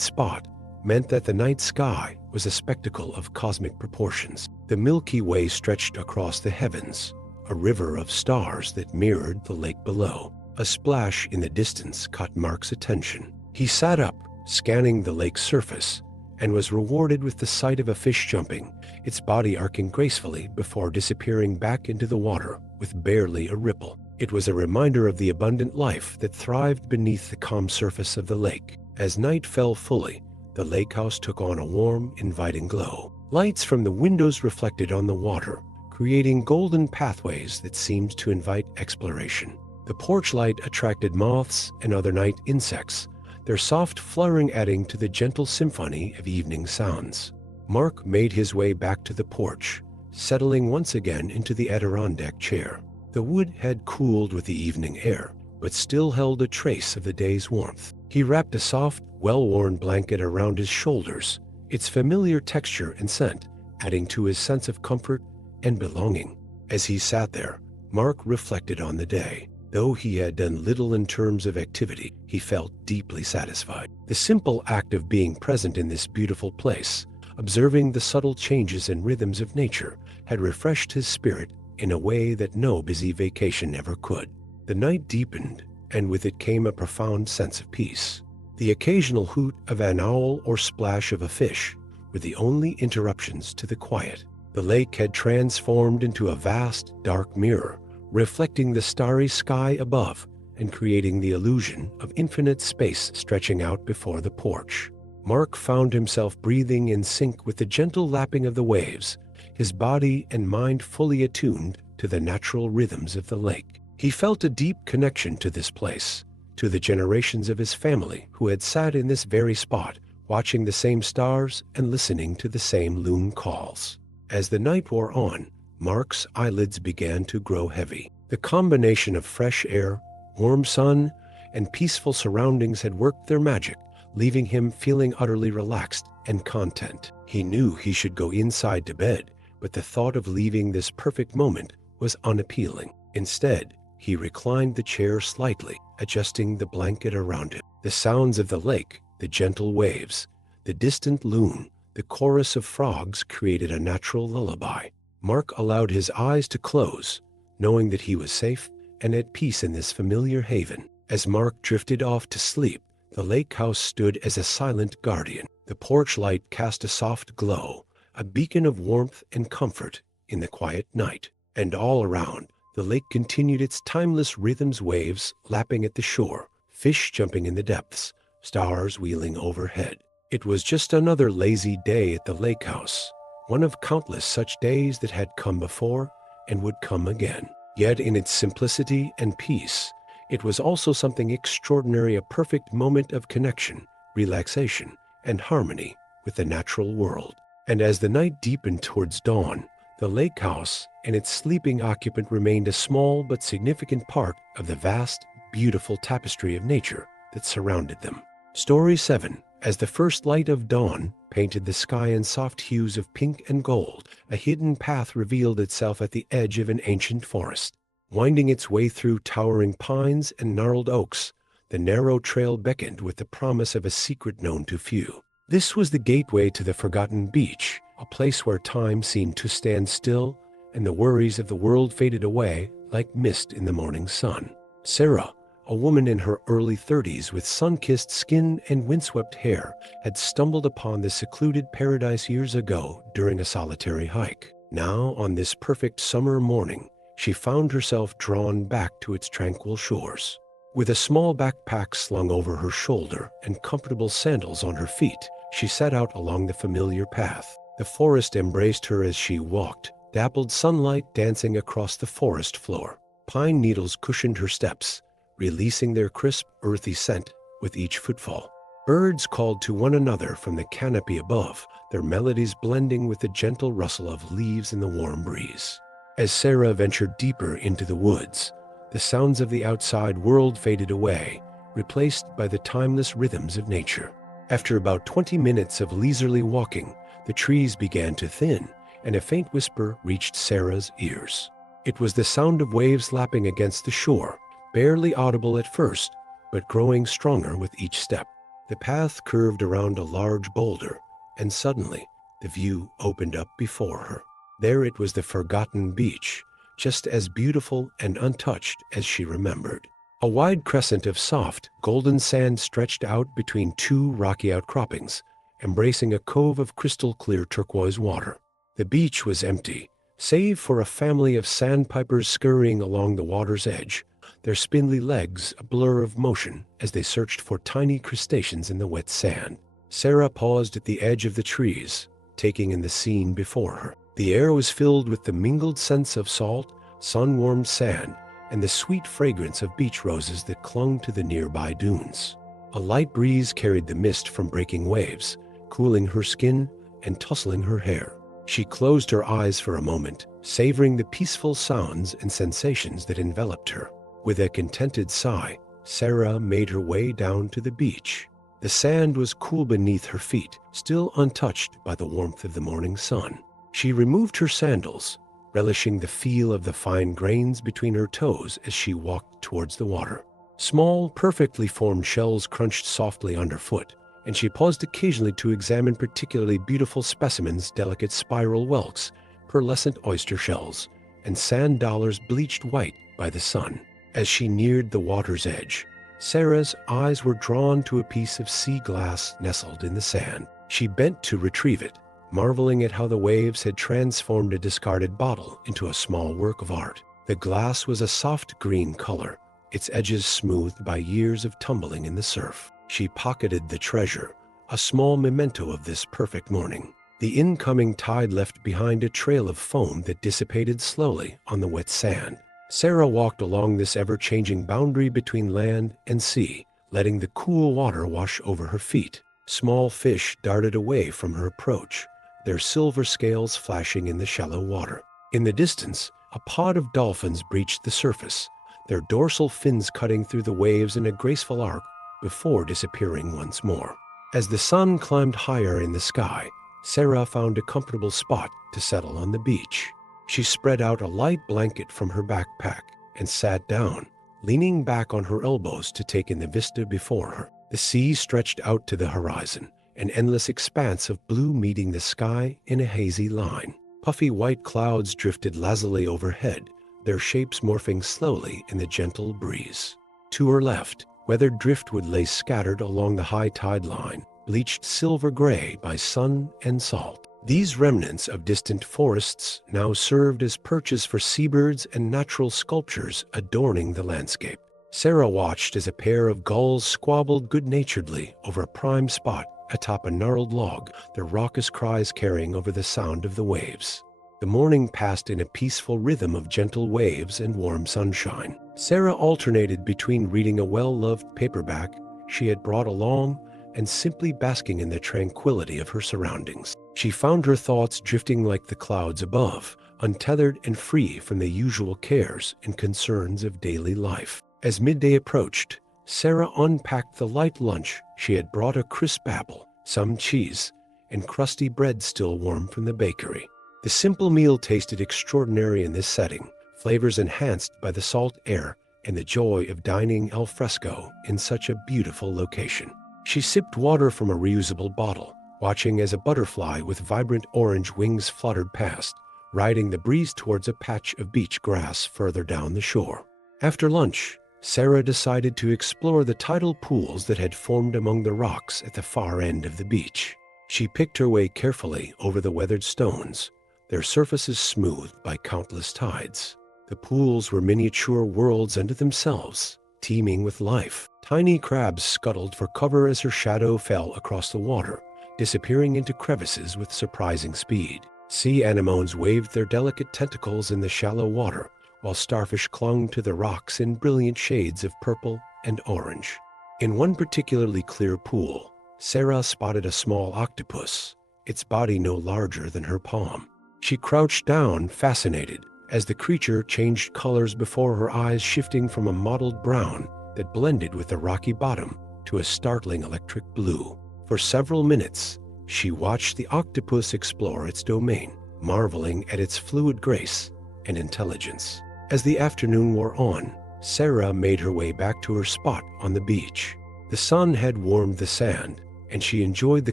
spot meant that the night sky was a spectacle of cosmic proportions. The Milky Way stretched across the heavens, a river of stars that mirrored the lake below. A splash in the distance caught Mark's attention. He sat up, scanning the lake's surface, and was rewarded with the sight of a fish jumping, its body arcing gracefully before disappearing back into the water with barely a ripple. It was a reminder of the abundant life that thrived beneath the calm surface of the lake. As night fell fully, the lake house took on a warm, inviting glow. Lights from the windows reflected on the water, creating golden pathways that seemed to invite exploration. The porch light attracted moths and other night insects, their soft fluttering adding to the gentle symphony of evening sounds. Mark made his way back to the porch, settling once again into the Adirondack chair. The wood had cooled with the evening air, but still held a trace of the day's warmth. He wrapped a soft, well-worn blanket around his shoulders, its familiar texture and scent adding to his sense of comfort and belonging. As he sat there, Mark reflected on the day. Though he had done little in terms of activity, he felt deeply satisfied. The simple act of being present in this beautiful place, observing the subtle changes and rhythms of nature, had refreshed his spirit in a way that no busy vacation ever could. The night deepened, and with it came a profound sense of peace. The occasional hoot of an owl or splash of a fish were the only interruptions to the quiet. The lake had transformed into a vast, dark mirror, reflecting the starry sky above and creating the illusion of infinite space stretching out before the porch. Mark found himself breathing in sync with the gentle lapping of the waves, his body and mind fully attuned to the natural rhythms of the lake. He felt a deep connection to this place, to the generations of his family who had sat in this very spot, watching the same stars and listening to the same loon calls. As the night wore on, Mark's eyelids began to grow heavy. The combination of fresh air, warm sun, and peaceful surroundings had worked their magic, leaving him feeling utterly relaxed and content. He knew he should go inside to bed, but the thought of leaving this perfect moment was unappealing. Instead, he reclined the chair slightly, adjusting the blanket around him. The sounds of the lake, the gentle waves, the distant loon, the chorus of frogs created a natural lullaby. Mark allowed his eyes to close, knowing that he was safe and at peace in this familiar haven. As Mark drifted off to sleep, the lake house stood as a silent guardian. The porch light cast a soft glow, a beacon of warmth and comfort in the quiet night. And all around, the lake continued its timeless rhythms, waves lapping at the shore, fish jumping in the depths, stars wheeling overhead. It was just another lazy day at the lake house, one of countless such days that had come before and would come again. Yet in its simplicity and peace, it was also something extraordinary, a perfect moment of connection, relaxation, and harmony with the natural world. And as the night deepened towards dawn, the lake house and its sleeping occupant remained a small but significant part of the vast, beautiful tapestry of nature that surrounded them. Story 7. As the first light of dawn painted the sky in soft hues of pink and gold, a hidden path revealed itself at the edge of an ancient forest. Winding its way through towering pines and gnarled oaks, the narrow trail beckoned with the promise of a secret known to few. This was the gateway to the forgotten beach, a place where time seemed to stand still and the worries of the world faded away like mist in the morning sun. Sarah, a woman in her early 30s with sun-kissed skin and windswept hair, had stumbled upon this secluded paradise years ago during a solitary hike. Now, on this perfect summer morning, she found herself drawn back to its tranquil shores. With a small backpack slung over her shoulder and comfortable sandals on her feet, she set out along the familiar path. The forest embraced her as she walked, dappled sunlight dancing across the forest floor. Pine needles cushioned her steps, releasing their crisp, earthy scent with each footfall. Birds called to one another from the canopy above, their melodies blending with the gentle rustle of leaves in the warm breeze. As Sarah ventured deeper into the woods, the sounds of the outside world faded away, replaced by the timeless rhythms of nature. After about 20 minutes of leisurely walking, the trees began to thin, and a faint whisper reached Sarah's ears. It was the sound of waves lapping against the shore, barely audible at first, but growing stronger with each step. The path curved around a large boulder, and suddenly the view opened up before her. There it was, the forgotten beach, just as beautiful and untouched as she remembered. A wide crescent of soft, golden sand stretched out between two rocky outcroppings, embracing a cove of crystal-clear turquoise water. The beach was empty, save for a family of sandpipers scurrying along the water's edge, their spindly legs a blur of motion as they searched for tiny crustaceans in the wet sand. Sarah paused at the edge of the trees, taking in the scene before her. The air was filled with the mingled scents of salt, sun-warmed sand, and the sweet fragrance of beach roses that clung to the nearby dunes. A light breeze carried the mist from breaking waves, cooling her skin and tussling her hair. She closed her eyes for a moment, savoring the peaceful sounds and sensations that enveloped her. With a contented sigh, Sarah made her way down to the beach. The sand was cool beneath her feet, still untouched by the warmth of the morning sun. She removed her sandals, relishing the feel of the fine grains between her toes as she walked towards the water. Small, perfectly formed shells crunched softly underfoot, and she paused occasionally to examine particularly beautiful specimens, delicate spiral whelks, pearlescent oyster shells, and sand dollars bleached white by the sun. As she neared the water's edge, Sarah's eyes were drawn to a piece of sea glass nestled in the sand. She bent to retrieve it, marveling at how the waves had transformed a discarded bottle into a small work of art. The glass was a soft green color, its edges smoothed by years of tumbling in the surf. She pocketed the treasure, a small memento of this perfect morning. The incoming tide left behind a trail of foam that dissipated slowly on the wet sand. Sarah walked along this ever-changing boundary between land and sea, letting the cool water wash over her feet. Small fish darted away from her approach, their silver scales flashing in the shallow water. In the distance, a pod of dolphins breached the surface, their dorsal fins cutting through the waves in a graceful arc before disappearing once more. As the sun climbed higher in the sky, Sarah found a comfortable spot to settle on the beach. She spread out a light blanket from her backpack and sat down, leaning back on her elbows to take in the vista before her. The sea stretched out to the horizon, an endless expanse of blue meeting the sky in a hazy line. Puffy white clouds drifted lazily overhead, their shapes morphing slowly in the gentle breeze. To her left, weathered driftwood lay scattered along the high tide line, bleached silver gray by sun and salt. These remnants of distant forests now served as perches for seabirds and natural sculptures adorning the landscape. Sarah watched as a pair of gulls squabbled good-naturedly over a prime spot atop a gnarled log, their raucous cries carrying over the sound of the waves. The morning passed in a peaceful rhythm of gentle waves and warm sunshine. Sarah alternated between reading a well-loved paperback she had brought along and simply basking in the tranquility of her surroundings. She found her thoughts drifting like the clouds above, untethered and free from the usual cares and concerns of daily life. As midday approached, Sarah unpacked the light lunch she had brought: a crisp apple, some cheese, and crusty bread still warm from the bakery. The simple meal tasted extraordinary in this setting, flavors enhanced by the salt air and the joy of dining al fresco in such a beautiful location. She sipped water from a reusable bottle, watching as a butterfly with vibrant orange wings fluttered past, riding the breeze towards a patch of beach grass further down the shore. After lunch, Sarah decided to explore the tidal pools that had formed among the rocks at the far end of the beach. She picked her way carefully over the weathered stones, their surfaces smoothed by countless tides. The pools were miniature worlds unto themselves, teeming with life. Tiny crabs scuttled for cover as her shadow fell across the water, disappearing into crevices with surprising speed. Sea anemones waved their delicate tentacles in the shallow water, while starfish clung to the rocks in brilliant shades of purple and orange. In one particularly clear pool, Sarah spotted a small octopus, its body no larger than her palm. She crouched down, fascinated, as the creature changed colors before her eyes, shifting from a mottled brown that blended with the rocky bottom to a startling electric blue. For several minutes, she watched the octopus explore its domain, marveling at its fluid grace and intelligence. As the afternoon wore on, Sarah made her way back to her spot on the beach. The sun had warmed the sand, and she enjoyed the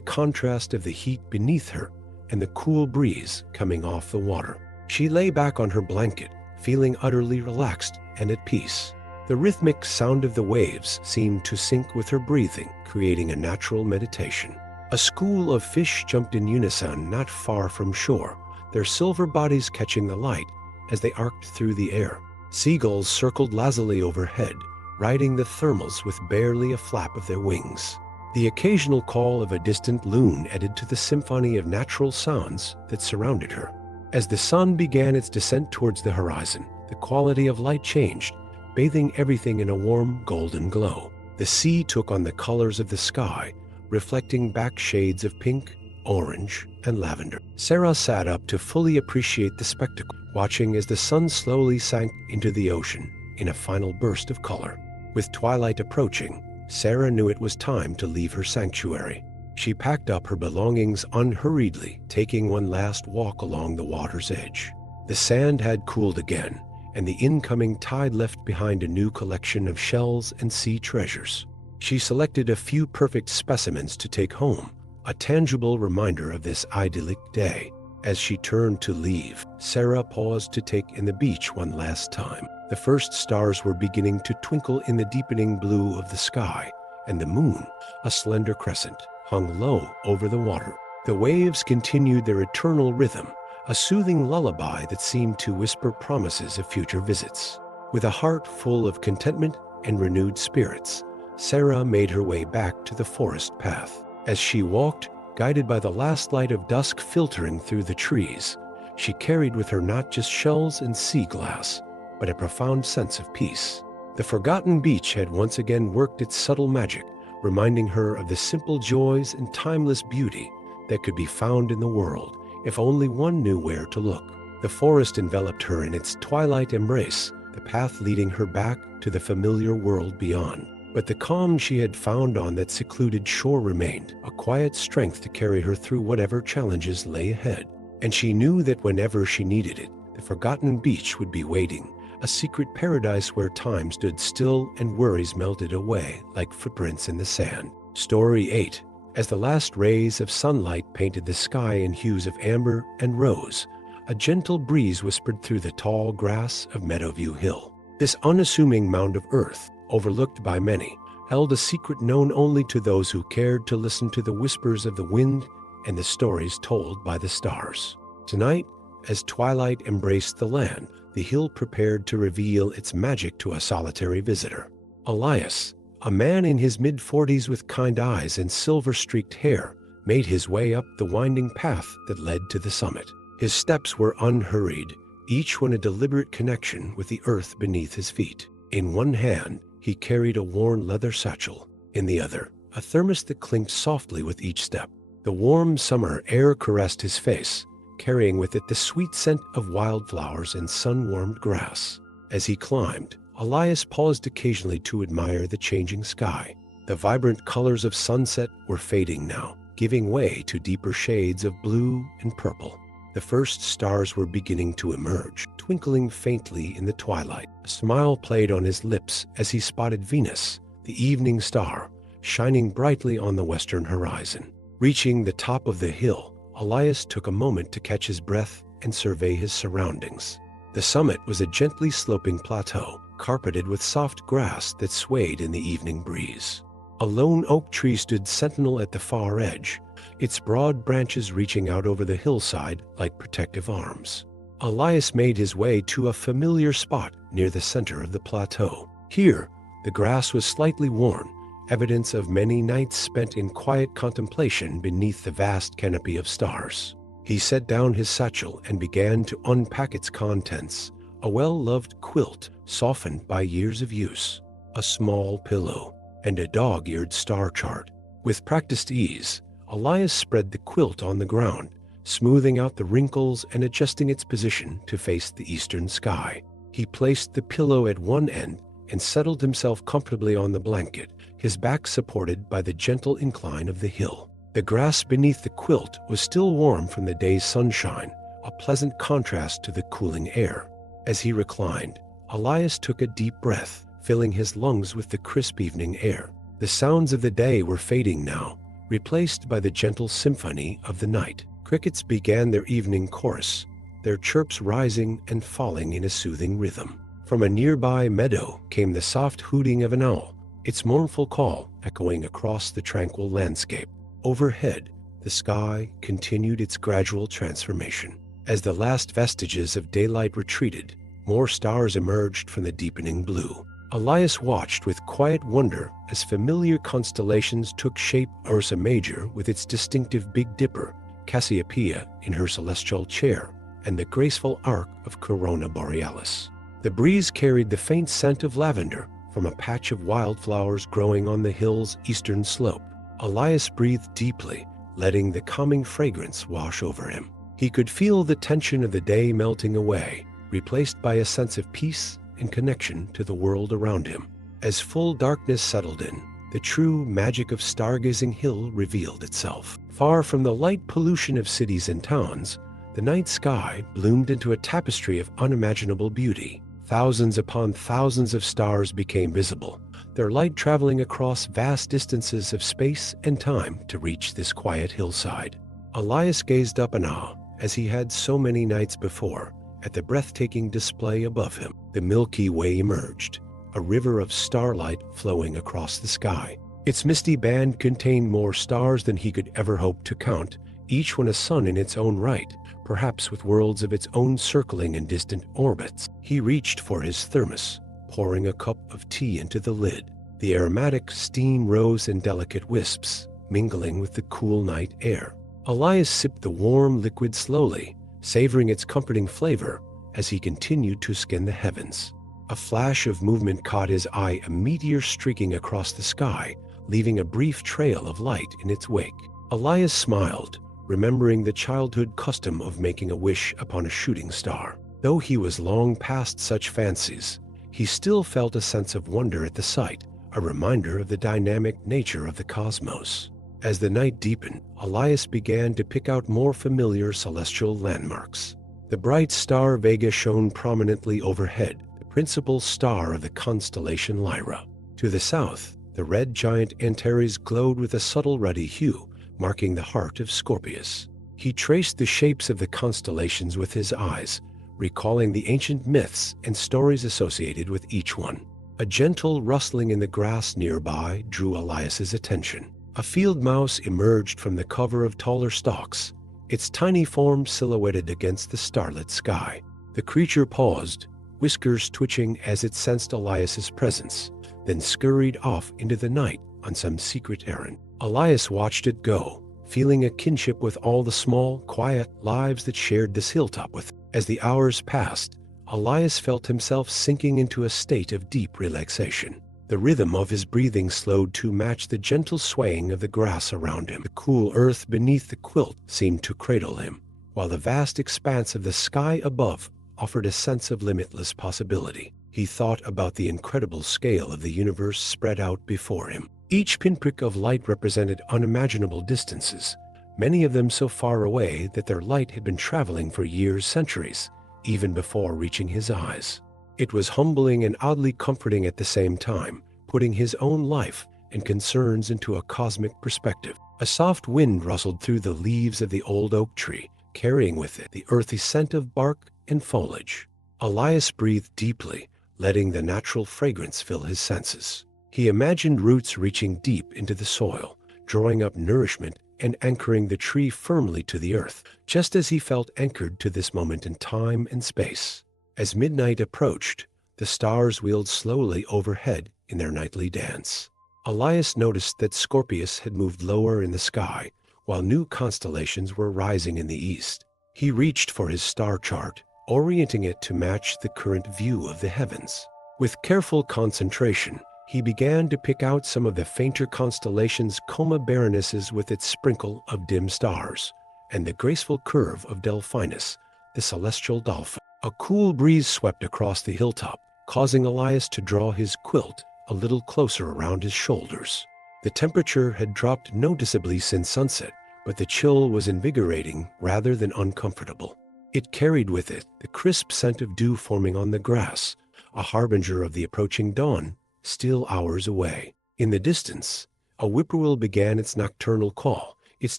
contrast of the heat beneath her and the cool breeze coming off the water. She lay back on her blanket, feeling utterly relaxed and at peace. The rhythmic sound of the waves seemed to sync with her breathing, creating a natural meditation. A school of fish jumped in unison not far from shore, their silver bodies catching the light as they arced through the air. Seagulls circled lazily overhead, riding the thermals with barely a flap of their wings. The occasional call of a distant loon added to the symphony of natural sounds that surrounded her. As the sun began its descent towards the horizon, the quality of light changed, bathing everything in a warm golden glow. The sea took on the colors of the sky, reflecting back shades of pink, orange, and lavender. Sarah sat up to fully appreciate the spectacle, watching as the sun slowly sank into the ocean in a final burst of color. With twilight approaching, Sarah knew it was time to leave her sanctuary. She packed up her belongings unhurriedly, taking one last walk along the water's edge. The sand had cooled again, and the incoming tide left behind a new collection of shells and sea treasures. She selected a few perfect specimens to take home, a tangible reminder of this idyllic day. As she turned to leave, Sarah paused to take in the beach one last time. The first stars were beginning to twinkle in the deepening blue of the sky, and the moon, a slender crescent, hung low over the water. The waves continued their eternal rhythm, a soothing lullaby that seemed to whisper promises of future visits. With a heart full of contentment and renewed spirits, Sarah made her way back to the forest path. As she walked, guided by the last light of dusk filtering through the trees, she carried with her not just shells and sea glass, but a profound sense of peace. The forgotten beach had once again worked its subtle magic, reminding her of the simple joys and timeless beauty that could be found in the world if only one knew where to look. The forest enveloped her in its twilight embrace, the path leading her back to the familiar world beyond. But the calm she had found on that secluded shore remained, a quiet strength to carry her through whatever challenges lay ahead. And she knew that whenever she needed it, the forgotten beach would be waiting, a secret paradise where time stood still and worries melted away like footprints in the sand. Story 8. As the last rays of sunlight painted the sky in hues of amber and rose, a gentle breeze whispered through the tall grass of Meadowview Hill. This unassuming mound of earth, overlooked by many, held a secret known only to those who cared to listen to the whispers of the wind and the stories told by the stars. Tonight, as twilight embraced the land, the hill prepared to reveal its magic to a solitary visitor. Elias, a man in his mid-40s with kind eyes and silver-streaked hair, made his way up the winding path that led to the summit. His steps were unhurried, each one a deliberate connection with the earth beneath his feet. In one hand, he carried a worn leather satchel. In the other, a thermos that clinked softly with each step. The warm summer air caressed his face, carrying with it the sweet scent of wildflowers and sun-warmed grass. As he climbed, Elias paused occasionally to admire the changing sky. The vibrant colors of sunset were fading now, giving way to deeper shades of blue and purple. The first stars were beginning to emerge, twinkling faintly in the twilight. A smile played on his lips as he spotted Venus, the evening star, shining brightly on the western horizon. Reaching the top of the hill, Elias took a moment to catch his breath and survey his surroundings. The summit was a gently sloping plateau, carpeted with soft grass that swayed in the evening breeze. A lone oak tree stood sentinel at the far edge, its broad branches reaching out over the hillside like protective arms. Elias made his way to a familiar spot near the center of the plateau. Here, the grass was slightly worn, evidence of many nights spent in quiet contemplation beneath the vast canopy of stars. He set down his satchel and began to unpack its contents, a well-loved quilt softened by years of use, a small pillow, and a dog-eared star chart. With practiced ease, Elias spread the quilt on the ground, smoothing out the wrinkles and adjusting its position to face the eastern sky. He placed the pillow at one end and settled himself comfortably on the blanket, his back supported by the gentle incline of the hill. The grass beneath the quilt was still warm from the day's sunshine, a pleasant contrast to the cooling air. As he reclined, Elias took a deep breath, filling his lungs with the crisp evening air. The sounds of the day were fading now, replaced by the gentle symphony of the night. Crickets began their evening chorus, their chirps rising and falling in a soothing rhythm. From a nearby meadow came the soft hooting of an owl, its mournful call echoing across the tranquil landscape. Overhead, the sky continued its gradual transformation. As the last vestiges of daylight retreated, more stars emerged from the deepening blue. Elias watched with quiet wonder as familiar constellations took shape. Ursa Major with its distinctive Big Dipper, Cassiopeia in her celestial chair, and the graceful arc of Corona Borealis. The breeze carried the faint scent of lavender from a patch of wildflowers growing on the hill's eastern slope. Elias breathed deeply, letting the calming fragrance wash over him. He could feel the tension of the day melting away, replaced by a sense of peace and connection to the world around him. As full darkness settled in, the true magic of Stargazing Hill revealed itself. Far from the light pollution of cities and towns, The night sky bloomed into a tapestry of unimaginable beauty. Thousands upon thousands of stars became visible, their light traveling across vast distances of space and time to reach this quiet hillside. Elias gazed up in awe, as he had so many nights before, at the breathtaking display above him. The Milky Way emerged, a river of starlight flowing across the sky. Its misty band contained more stars than he could ever hope to count, each one a sun in its own right, perhaps with worlds of its own circling in distant orbits. He reached for his thermos, pouring a cup of tea into the lid. The aromatic steam rose in delicate wisps, mingling with the cool night air. Elias sipped the warm liquid slowly, savoring its comforting flavor as he continued to scan the heavens. A flash of movement caught his eye, a meteor streaking across the sky, leaving a brief trail of light in its wake. Elias smiled, remembering the childhood custom of making a wish upon a shooting star. Though he was long past such fancies, he still felt a sense of wonder at the sight, a reminder of the dynamic nature of the cosmos. As the night deepened, Elias began to pick out more familiar celestial landmarks. The bright star Vega shone prominently overhead, the principal star of the constellation Lyra. To the south, the red giant Antares glowed with a subtle ruddy hue, marking the heart of Scorpius. He traced the shapes of the constellations with his eyes, recalling the ancient myths and stories associated with each one. A gentle rustling in the grass nearby drew Elias's attention. A field mouse emerged from the cover of taller stalks, its tiny form silhouetted against the starlit sky. The creature paused, whiskers twitching as it sensed Elias's presence, then scurried off into the night on some secret errand. Elias watched it go, feeling a kinship with all the small, quiet lives that shared this hilltop with him. As the hours passed, Elias felt himself sinking into a state of deep relaxation. The rhythm of his breathing slowed to match the gentle swaying of the grass around him. The cool earth beneath the quilt seemed to cradle him, while the vast expanse of the sky above offered a sense of limitless possibility. He thought about the incredible scale of the universe spread out before him. Each pinprick of light represented unimaginable distances, many of them so far away that their light had been traveling for years, centuries, even before reaching his eyes. It was humbling and oddly comforting at the same time, putting his own life and concerns into a cosmic perspective. A soft wind rustled through the leaves of the old oak tree, carrying with it the earthy scent of bark and foliage. Elias breathed deeply, letting the natural fragrance fill his senses. He imagined roots reaching deep into the soil, drawing up nourishment and anchoring the tree firmly to the earth, just as he felt anchored to this moment in time and space. As midnight approached, the stars wheeled slowly overhead in their nightly dance. Elias noticed that Scorpius had moved lower in the sky, while new constellations were rising in the east. He reached for his star chart, orienting it to match the current view of the heavens. With careful concentration, he began to pick out some of the fainter constellations, Coma Berenices with its sprinkle of dim stars, and the graceful curve of Delphinus, the celestial dolphin. A cool breeze swept across the hilltop, causing Elias to draw his quilt a little closer around his shoulders. The temperature had dropped noticeably since sunset, but the chill was invigorating rather than uncomfortable. It carried with it the crisp scent of dew forming on the grass, a harbinger of the approaching dawn, still hours away. In the distance, a whippoorwill began its nocturnal call, its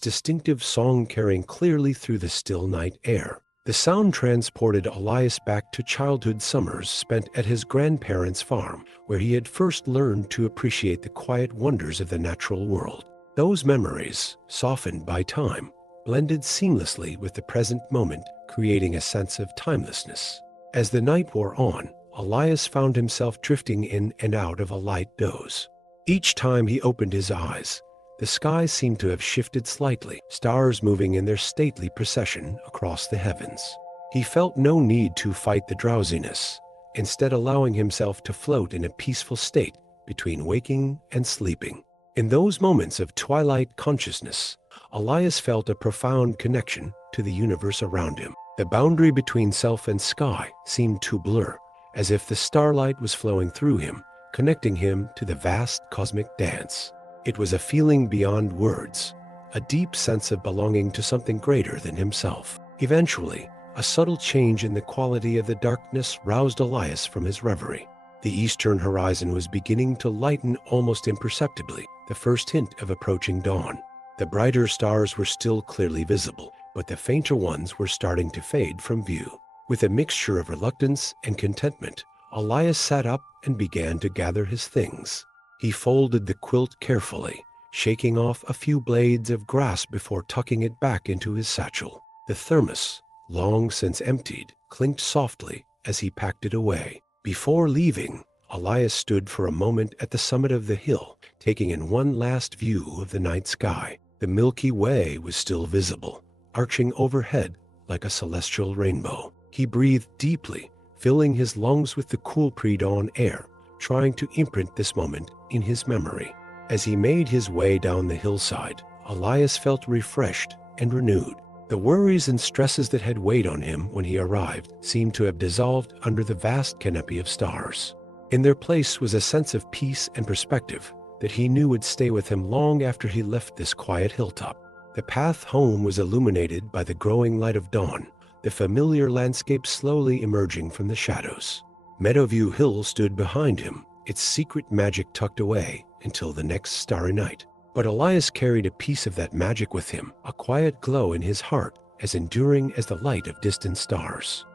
distinctive song carrying clearly through the still night air. The sound transported Elias back to childhood summers spent at his grandparents' farm, where he had first learned to appreciate the quiet wonders of the natural world. Those memories, softened by time, blended seamlessly with the present moment, creating a sense of timelessness. As the night wore on, Elias found himself drifting in and out of a light doze. Each time he opened his eyes, the sky seemed to have shifted slightly, stars moving in their stately procession across the heavens. He felt no need to fight the drowsiness, instead allowing himself to float in a peaceful state between waking and sleeping. In those moments of twilight consciousness, Elias felt a profound connection to the universe around him. The boundary between self and sky seemed to blur, as if the starlight was flowing through him, connecting him to the vast cosmic dance. It was a feeling beyond words, a deep sense of belonging to something greater than himself. Eventually, a subtle change in the quality of the darkness roused Elias from his reverie. The eastern horizon was beginning to lighten almost imperceptibly, the first hint of approaching dawn. The brighter stars were still clearly visible, but the fainter ones were starting to fade from view. With a mixture of reluctance and contentment, Elias sat up and began to gather his things. He folded the quilt carefully, shaking off a few blades of grass before tucking it back into his satchel. The thermos, long since emptied, clinked softly as he packed it away. Before leaving, Elias stood for a moment at the summit of the hill, taking in one last view of the night sky. The Milky Way was still visible, arching overhead like a celestial rainbow. He breathed deeply, filling his lungs with the cool pre-dawn air, trying to imprint this moment in his memory. As he made his way down the hillside, Elias felt refreshed and renewed. The worries and stresses that had weighed on him when he arrived seemed to have dissolved under the vast canopy of stars. In their place was a sense of peace and perspective that he knew would stay with him long after he left this quiet hilltop. The path home was illuminated by the growing light of dawn, the familiar landscape slowly emerging from the shadows. Meadowview Hill stood behind him, its secret magic tucked away until the next starry night. But Elias carried a piece of that magic with him, a quiet glow in his heart as enduring as the light of distant stars.